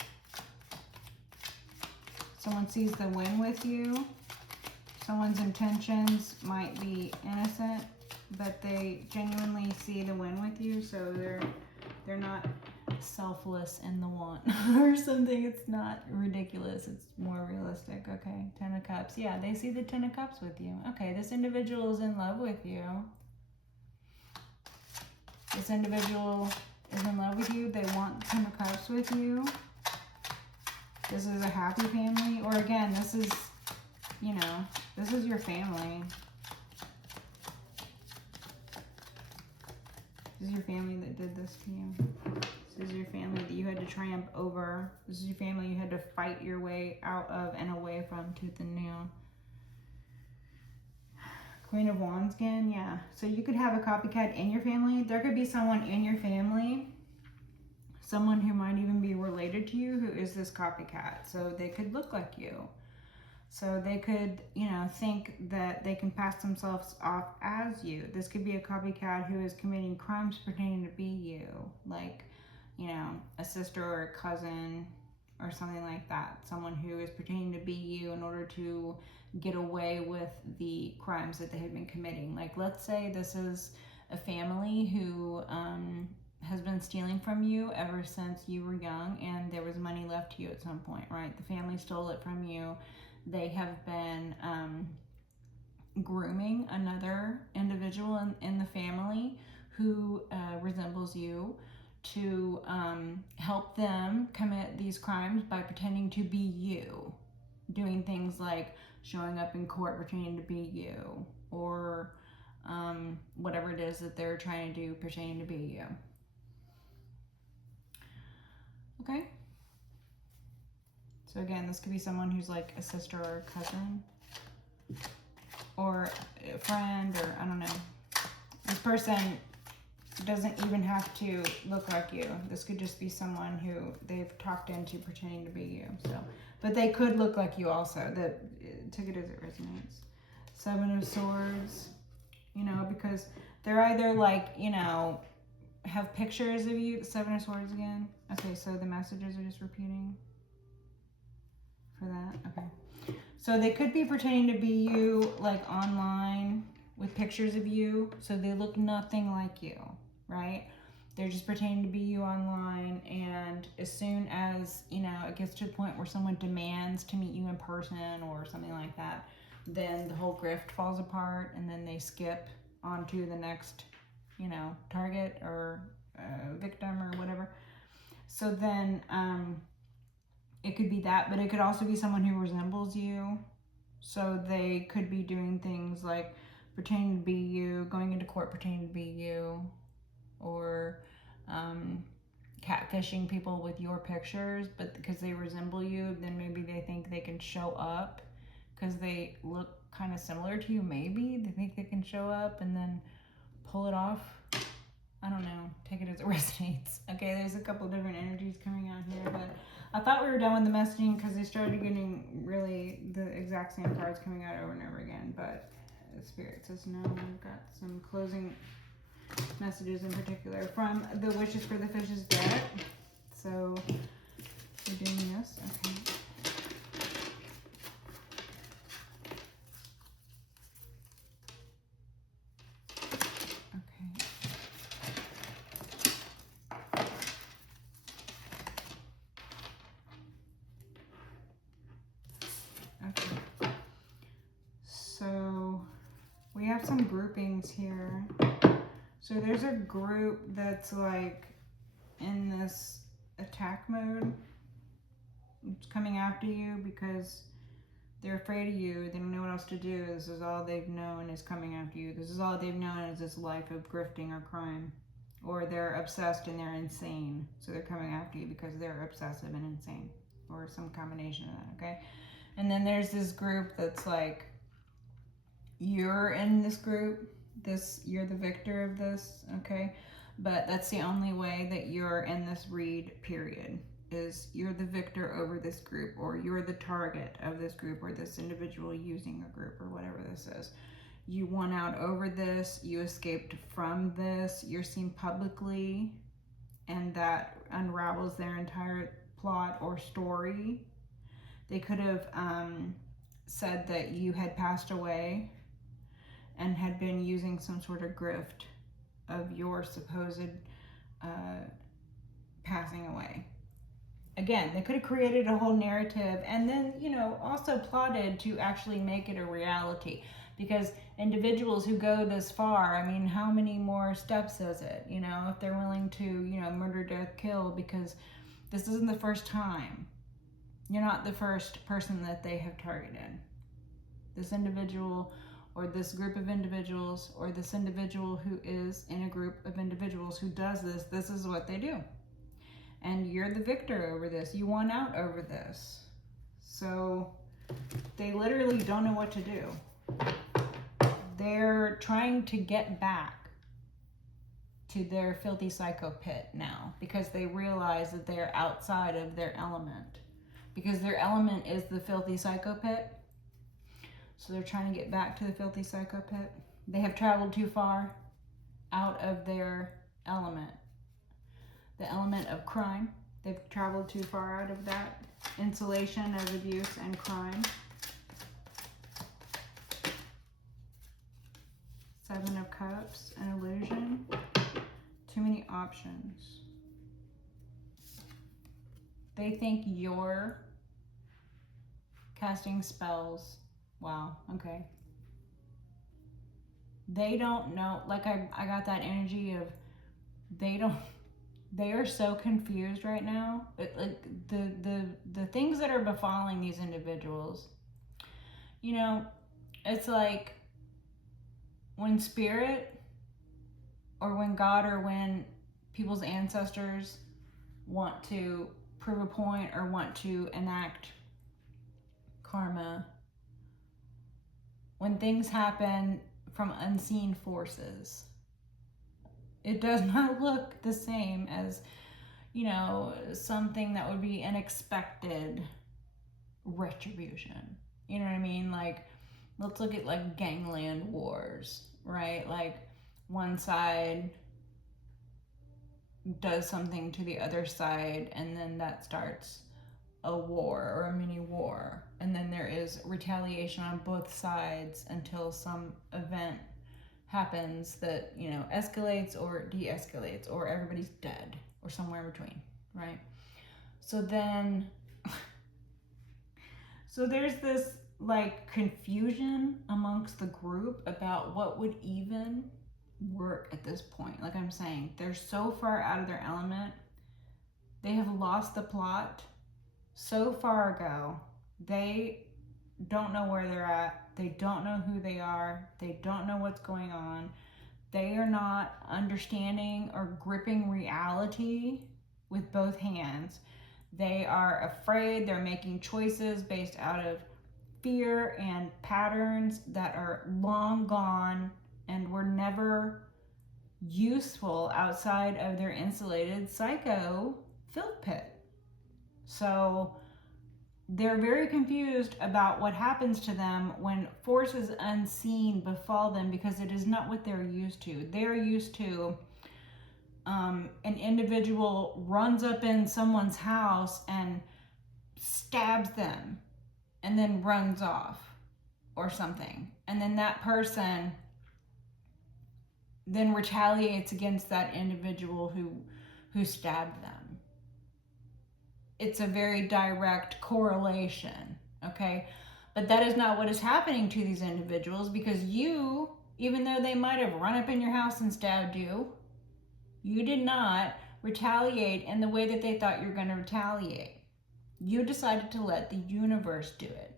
Someone sees the win with you. Someone's intentions might be innocent, but they genuinely see the win with you, so they're not selfless in the want or something. It's not ridiculous. It's more realistic. Okay, Ten of Cups. Yeah, they see the Ten of Cups with you. Okay, this individual is in love with you. This individual is in love with you. They want the Ten of Cups with you. This is a happy family. Or again, this is, you know, this is your family. This is your family that did this to you. This is your family that you had to triumph over. This is your family you had to fight your way out of and away from tooth and nail. Queen of Wands again, yeah. So you could have a copycat in your family. There could be someone in your family, someone who might even be related to you, who is this copycat. So they could look like you. So they could, you know, think that they can pass themselves off as you. This could be a copycat who is committing crimes pretending to be you. Like, you know, a sister or a cousin or something like that. Someone who is pretending to be you in order to get away with the crimes that they have been committing. Like, let's say this is a family who has been stealing from you ever since you were young and there was money left to you at some point, right? The family stole it from you. They have been grooming another individual in the family who resembles you to help them commit these crimes by pretending to be you. Doing things like showing up in court pretending to be you, or whatever it is that they're trying to do pretending to be you. Okay? So again, this could be someone who's like a sister or a cousin, or a friend, or I don't know. This person doesn't even have to look like you. This could just be someone who they've talked into pretending to be you. So, but they could look like you also. Take it as it resonates. Seven of Swords, you know, because they're either like, you know, have pictures of you. Seven of Swords again. Okay, so the messages are just repeating. for that? Okay. So they could be pretending to be you, like online with pictures of you. So they look nothing like you, right? They're just pretending to be you online. And as soon as, you know, it gets to the point where someone demands to meet you in person or something like that, then the whole grift falls apart and then they skip onto the next, you know, target or victim or whatever. So then it could be that, but it could also be someone who resembles you. So they could be doing things like pretending to be you, going into court pretending to be you, or catfishing people with your pictures, but because they resemble you, then maybe they think they can show up because they look kind of similar to you. Maybe they think they can show up and then pull it off. I don't know. Take it as it resonates. Okay, there's a couple different energies coming out here, but I thought we were done with the messaging because they started getting really the exact same cards coming out over and over again. But the Spirit says no. We've got some closing messages in particular from the Wishes for the Fishes deck. So we're doing this. Okay. Okay. So we have some groupings here. So there's a group that's like in this attack mode. It's coming after you because they're afraid of you. They don't know what else to do. This is all they've known is coming after you. This is all they've known is this life of grifting or crime. Or they're obsessed and they're insane. So they're coming after you because they're obsessive and insane. Or some combination of that, okay? And then there's this group that's like, you're in this group. You're the victor of this, okay? But that's the only way that you're in this read, period. Is you're the victor over this group, or you're the target of this group, or this individual using a group, or whatever this is. You won out over this, you escaped from this, you're seen publicly, and that unravels their entire plot or story. They could have said that you had passed away and had been using some sort of grift of your supposed passing away. Again, they could have created a whole narrative and then, you know, also plotted to actually make it a reality. Because individuals who go this far, I mean, how many more steps is it? You know, if they're willing to, you know, murder, death, kill, because this isn't the first time. You're not the first person that they have targeted. This individual or this group of individuals or this individual who is in a group of individuals who does this, this is what they do. And you're the victor over this. You won out over this. So they literally don't know what to do. They're trying to get back to their filthy psycho pit now because they realize that they're outside of their element. Because their element is the filthy psycho pit. So they're trying to get back to the filthy psycho pit. They have traveled too far out of their element. The element of crime. They've traveled too far out of that insulation of abuse and crime. Seven of Cups, an illusion. Too many options. They think you're casting spells. Wow, okay. They don't know, like I got that energy of they are so confused right now. Like the things that are befalling these individuals, you know, it's like when spirit or when God or when people's ancestors want to prove a point or want to enact karma, when things happen from unseen forces, it does not look the same as, you know, something that would be unexpected retribution. You know what I mean? Like, let's look at like gangland wars, right? Like one side does something to the other side and then that starts a war or a mini war, and then there is retaliation on both sides until some event happens that, you know, escalates or de-escalates, or everybody's dead, or somewhere in between, right? So then, so there's this like confusion amongst the group about what would even work at this point. Like I'm saying, they're so far out of their element. They have lost the plot so far ago. They don't know where they're at. They don't know who they are. They don't know what's going on. They are not understanding or gripping reality with both hands. They are afraid. They're making choices based out of fear and patterns that are long gone and were never useful outside of their insulated psycho filth pit. So they're very confused about what happens to them when forces unseen befall them, because it is not what they're used to. They're used to an individual runs up in someone's house and stabs them and then runs off or something. And then that person then retaliates against that individual who stabbed them. It's a very direct correlation, okay? But that is not what is happening to these individuals, because you, even though they might have run up in your house and stabbed you, you did not retaliate in the way that they thought you were going to retaliate. You decided to let the universe do it.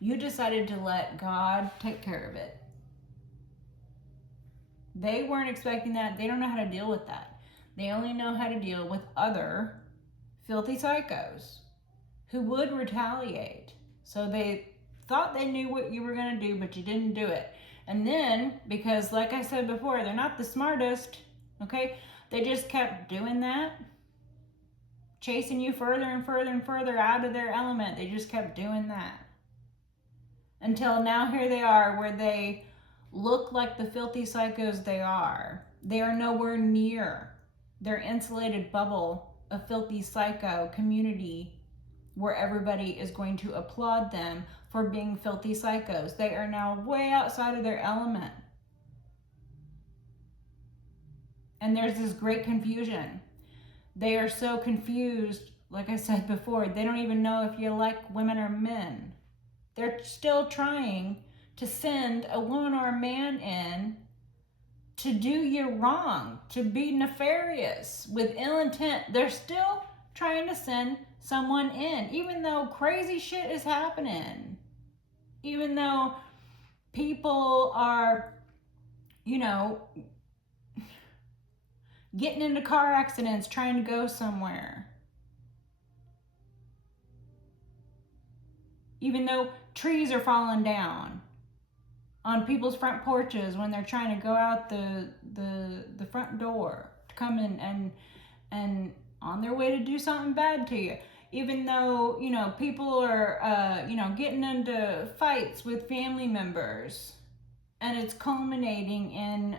You decided to let God take care of it. They weren't expecting that. They don't know how to deal with that. They only know how to deal with other filthy psychos who would retaliate. So they thought they knew what you were going to do, but you didn't do it. And then, because like I said before, they're not the smartest, okay? They just kept doing that, chasing you further and further and further out of their element. They just kept doing that. Until now, here they are, where they look like the filthy psychos they are. They are nowhere near their insulated bubble of filthy psycho community where everybody is going to applaud them for being filthy psychos. They are now way outside of their element. And there's this great confusion. They are so confused, like I said before, they don't even know if you like women or men. They're still trying to send a woman or a man in to do you wrong, to be nefarious with ill intent. They're still trying to send someone in, even though crazy shit is happening. Even though people are, you know, getting into car accidents trying to go somewhere. Even though trees are falling down on people's front porches when they're trying to go out the front door to come in and on their way to do something bad to you. Even though, you know, people are, getting into fights with family members, and it's culminating in,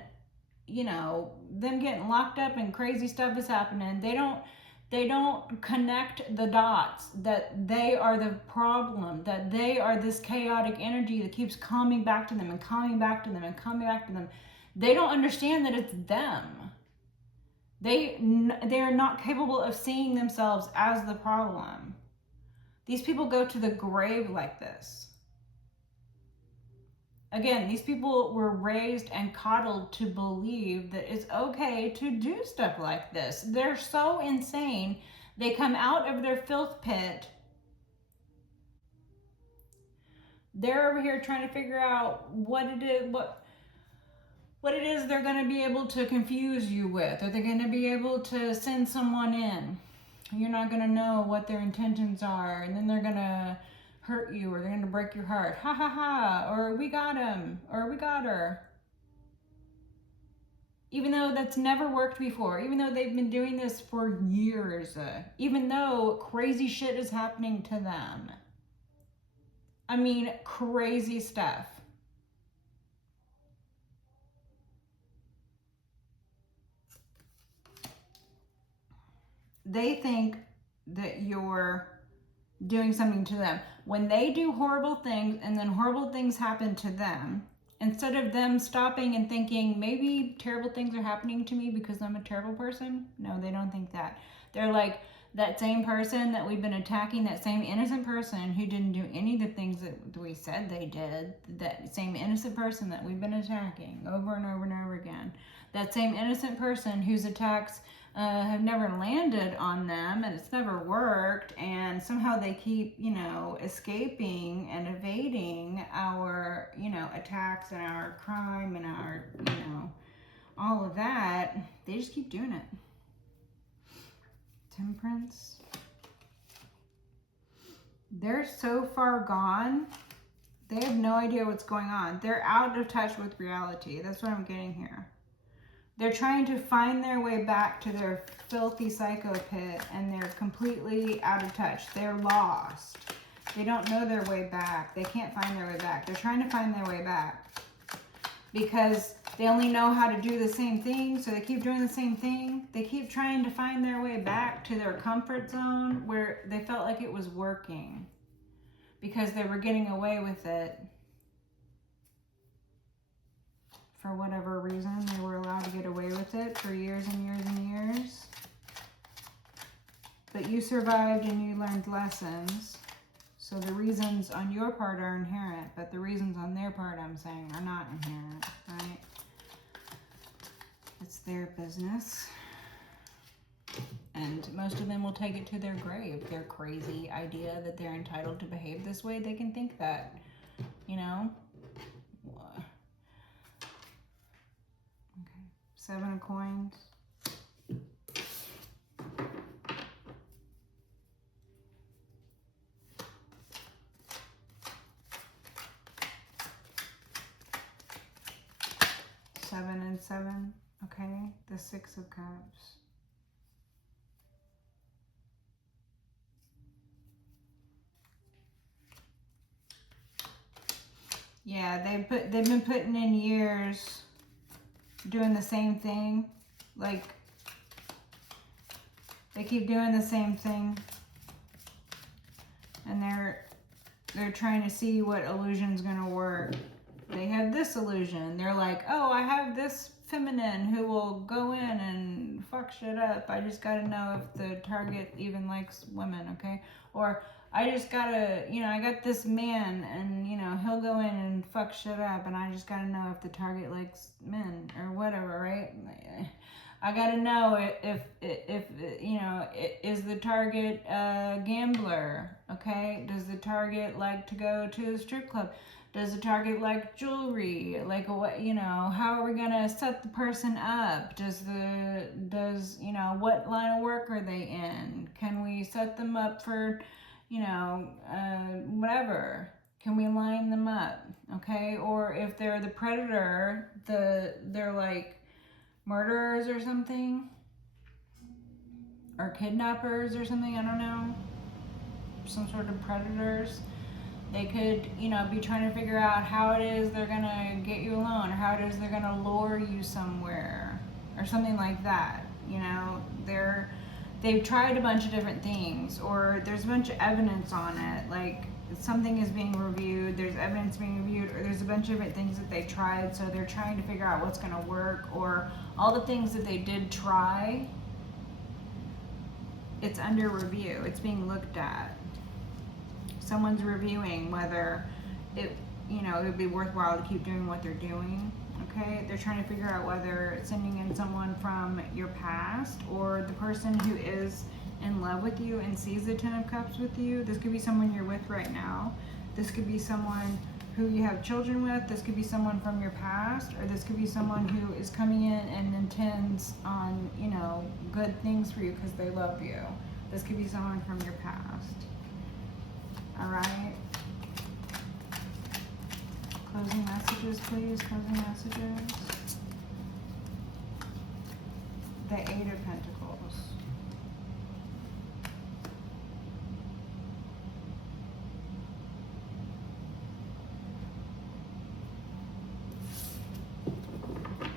you know, them getting locked up and crazy stuff is happening. They don't connect the dots that they are the problem, that they are this chaotic energy that keeps coming back to them and coming back to them and coming back to them. They don't understand that it's them. They are not capable of seeing themselves as the problem. These people go to the grave like this. Again, these people were raised and coddled to believe that it's okay to do stuff like this. They're so insane. They come out of their filth pit. They're over here trying to figure out what it is they're going to be able to confuse you with. Are they going to be able to send someone in? You're not going to know what their intentions are, and then they're going to hurt you, or they're going to break your heart. Ha ha ha, or we got him, or we got her. Even though that's never worked before, even though they've been doing this for years, even though crazy shit is happening to them. I mean, crazy stuff. They think that you're doing something to them. When they do horrible things and then horrible things happen to them, instead of them stopping and thinking, maybe terrible things are happening to me because I'm a terrible person, no, they don't think that. They're like, that same person that we've been attacking, that same innocent person who didn't do any of the things that we said they did, that same innocent person that we've been attacking over and over and over again, that same innocent person whose attacks have never landed on them and it's never worked, and somehow they keep, you know, escaping and evading our, you know, attacks and our crime and our, you know, all of that. They just keep doing it. Temperance. They're so far gone, they have no idea what's going on. They're out of touch with reality. That's what I'm getting here. They're trying to find their way back to their filthy psycho pit, and they're completely out of touch. They're lost. They don't know their way back. They can't find their way back. They're trying to find their way back because they only know how to do the same thing, so they keep doing the same thing. They keep trying to find their way back to their comfort zone where they felt like it was working because they were getting away with it. For whatever reason, they were allowed to get away with it for years and years and years. But you survived and you learned lessons. So the reasons on your part are inherent, but the reasons on their part, I'm saying, are not inherent, right? It's their business. And most of them will take it to their grave. Their crazy idea that they're entitled to behave this way, they can think that, you know? Okay, 7 of coins. Seven and 7. Okay, the 6 of cups. Yeah, they've been putting in years doing the same thing. Like, they keep doing the same thing, and they're trying to see what illusion's gonna work. They have this illusion. They're like, oh, I have this feminine who will go in and fuck shit up. I just gotta know if the target even likes women, okay? Or I just gotta, you know, I got this man and, you know, he'll go in and fuck shit up, and I just gotta know if the target likes men or whatever, right? I gotta know if you know, is the target a gambler, okay? Does the target like to go to the strip club? Does the target like jewelry? Like, what, you know, how are we gonna set the person up? Does you know, what line of work are they in? Can we set them up for, you know, whatever? Can we line them up, okay? Or if they're the predator, they're like murderers or something, or kidnappers or something, I don't know, some sort of predators. They could, you know, be trying to figure out how it is they're gonna get you alone, or how it is they're gonna lure you somewhere, or something like that. You know, they've tried a bunch of different things, or there's a bunch of evidence on it, like something is being reviewed, there's evidence being reviewed, or there's a bunch of different things that they tried, so they're trying to figure out what's gonna work, or all the things that they did try, it's under review, it's being looked at. Someone's reviewing whether it, you know, it would be worthwhile to keep doing what they're doing, okay? They're trying to figure out whether sending in someone from your past, or the person who is in love with you and sees the 10 of Cups with you. This could be someone you're with right now. This could be someone who you have children with. This could be someone from your past, or this could be someone who is coming in and intends on, you know, good things for you because they love you. This could be someone from your past. All right. Closing messages, please. Closing messages. The 8 of Pentacles.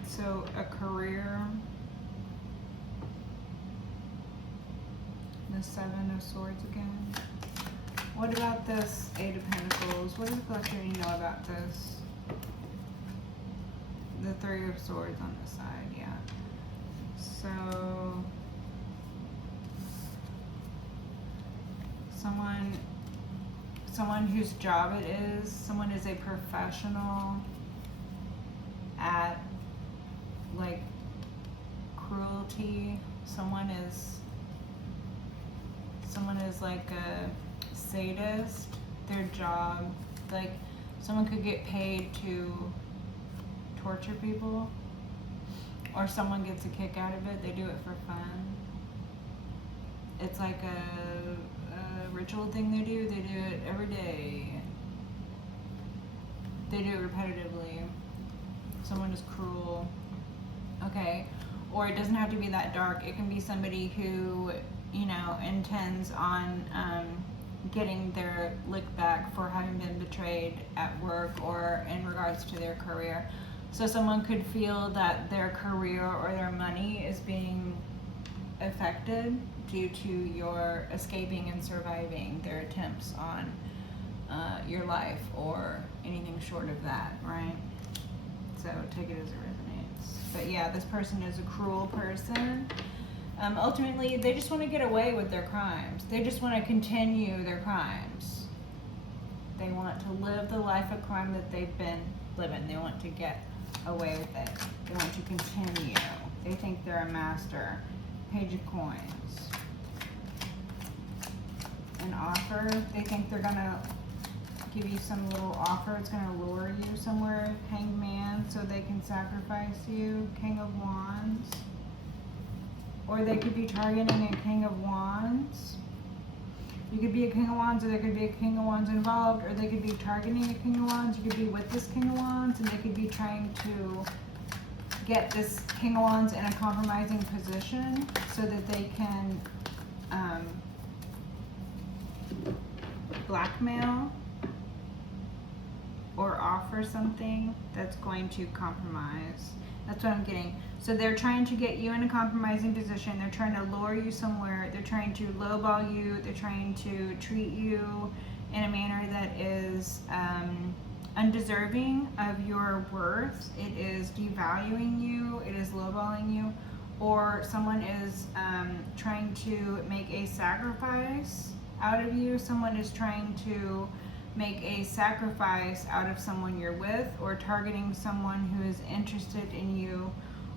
So, a career. The 7 of Swords again. What about this Eight of Pentacles? What does the collective need to know about this? The Three of Swords on this side, yeah. So, someone whose job it is, someone is a professional at like cruelty. Someone is like a sadist. Their job, like someone could get paid to torture people, or someone gets a kick out of it. They do it for fun. It's like a ritual thing they do. They do it every day. They do it repetitively. Someone is cruel. Okay. Or it doesn't have to be that dark. It can be somebody who, you know, intends on getting their lick back for having been betrayed at work or in regards to their career. So someone could feel that their career or their money is being affected due to your escaping and surviving their attempts on your life or anything short of that, right? So take it as it resonates. But yeah, this person is a cruel person. Ultimately, they just want to get away with their crimes. They just want to continue their crimes. They want to live the life of crime that they've been living. They want to get away with it. They want to continue. They think they're a master. Page of Coins. An offer. They think they're going to give you some little offer. It's going to lure you somewhere. Hanged Man, so they can sacrifice you. King of Wands. Or they could be targeting a King of Wands. You could be a King of Wands, or there could be a King of Wands involved, or they could be targeting a King of Wands. You could be with this King of Wands, and they could be trying to get this King of Wands in a compromising position so that they can blackmail or offer something that's going to compromise. That's what I'm getting. So they're trying to get you in a compromising position. They're trying to lure you somewhere. They're trying to lowball you. They're trying to treat you in a manner that is undeserving of your worth. It is devaluing you. It is lowballing you. Or someone is trying to make a sacrifice out of you. Someone is trying to make a sacrifice out of someone you're with, or targeting someone who is interested in you,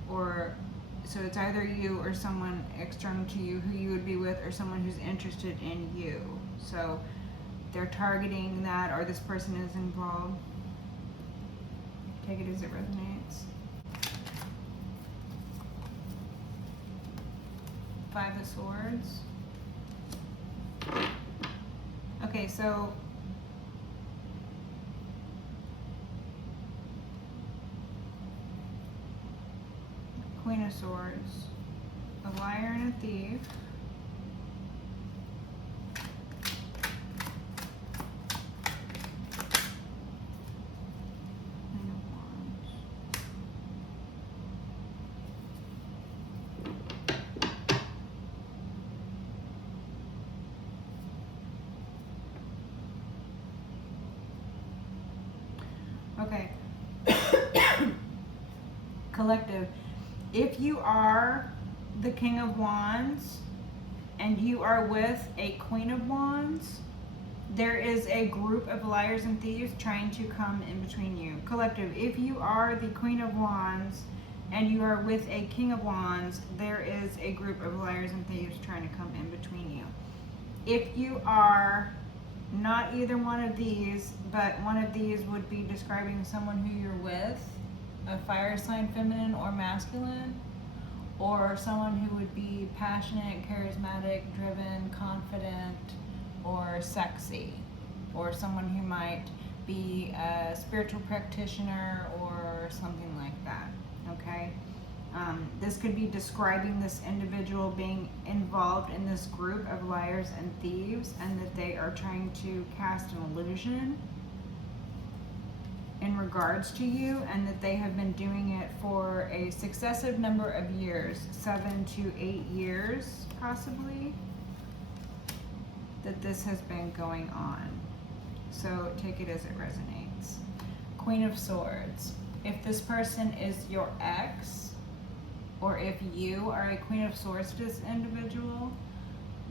or so it's either you or someone external to you who you would be with, or someone who's interested in you. So they're targeting that, or this person is involved. Take it as it resonates. Five of Swords. Okay, so Queen of Swords, a liar and a thief. Queen of Wands. Okay. Collective. If you are the King of Wands and you are with a Queen of Wands, there is a group of liars and thieves trying to come in between you. Collective, if you are the Queen of Wands and you are with a King of Wands, there is a group of liars and thieves trying to come in between you. If you are not either one of these, but one of these would be describing someone who you're with, a fire sign, feminine or masculine, or someone who would be passionate, charismatic, driven, confident, or sexy, or someone who might be a spiritual practitioner or something like that, okay? This could be describing this individual being involved in this group of liars and thieves, and that they are trying to cast an illusion in regards to you, and that they have been doing it for a successive number of years, 7 to 8 years possibly. that this has been going on. So take it as it resonates. Queen of Swords. If this person is your ex, or if you are a Queen of Swords to this individual,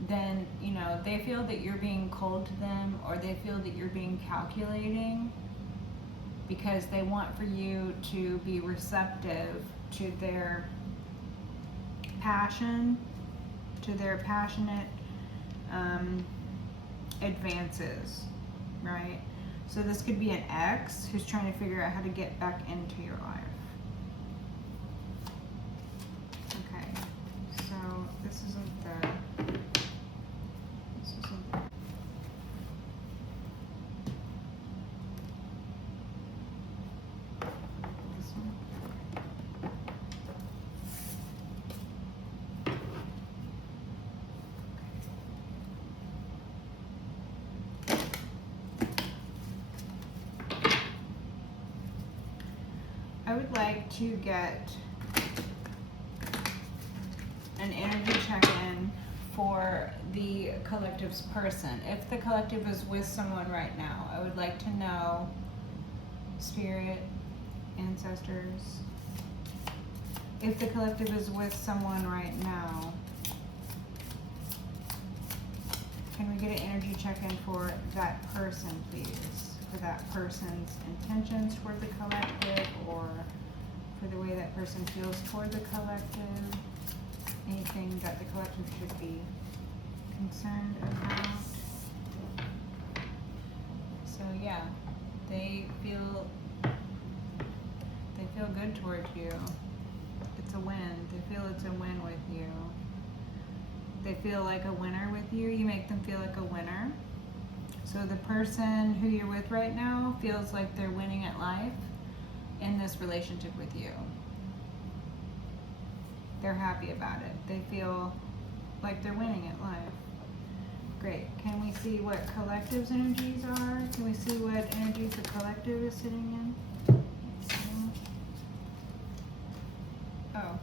then, you know, they feel that you're being cold to them, or they feel that you're being calculating, because they want for you to be receptive to their passion, to their passionate advances, right? So this could be an ex who's trying to figure out how to get back into your life. Okay, so this isn't the, this isn't the, this one. I would like to get an energy check-in for the collective's person. If the collective is with someone right now, I would like to know, spirit, ancestors, if the collective is with someone right now, can we get an energy check-in for that person, please? For that person's intentions toward the collective, or for the way that person feels toward the collective, anything that the collective should be concerned about. So yeah, they feel good towards you. It's a win. They feel it's a win with you. They feel like a winner with you. You make them feel like a winner. So the person who you're with right now feels like they're winning at life in this relationship with you. They're happy about it. They feel like they're winning at life. Great. Can we see what collective's energies are? Can we see what energies the collective is sitting in? Oh.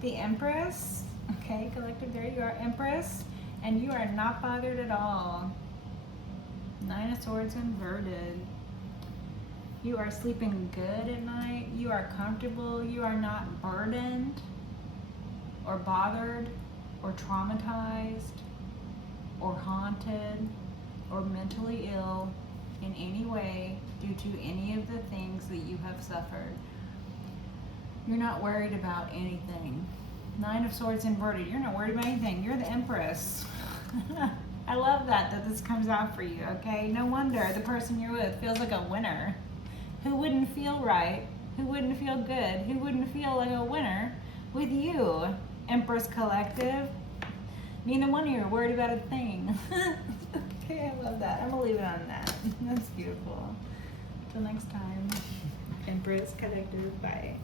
The Empress. Okay, collective, there you are, Empress. And you are not bothered at all. 9 of Swords inverted. You are sleeping good at night. You are comfortable. You are not burdened or bothered or traumatized or haunted or mentally ill in any way due to any of the things that you have suffered. You're not worried about anything. 9 of Swords inverted. You're not worried about anything. You're the Empress. I love that this comes out for you, okay? No wonder the person you're with feels like a winner. Who wouldn't feel right? Who wouldn't feel good? Who wouldn't feel like a winner with you, Empress Collective? Neither one of you are worried about a thing. Okay, I love that. I'm gonna leave it on that. That's beautiful. Till next time, Empress Collective, bye.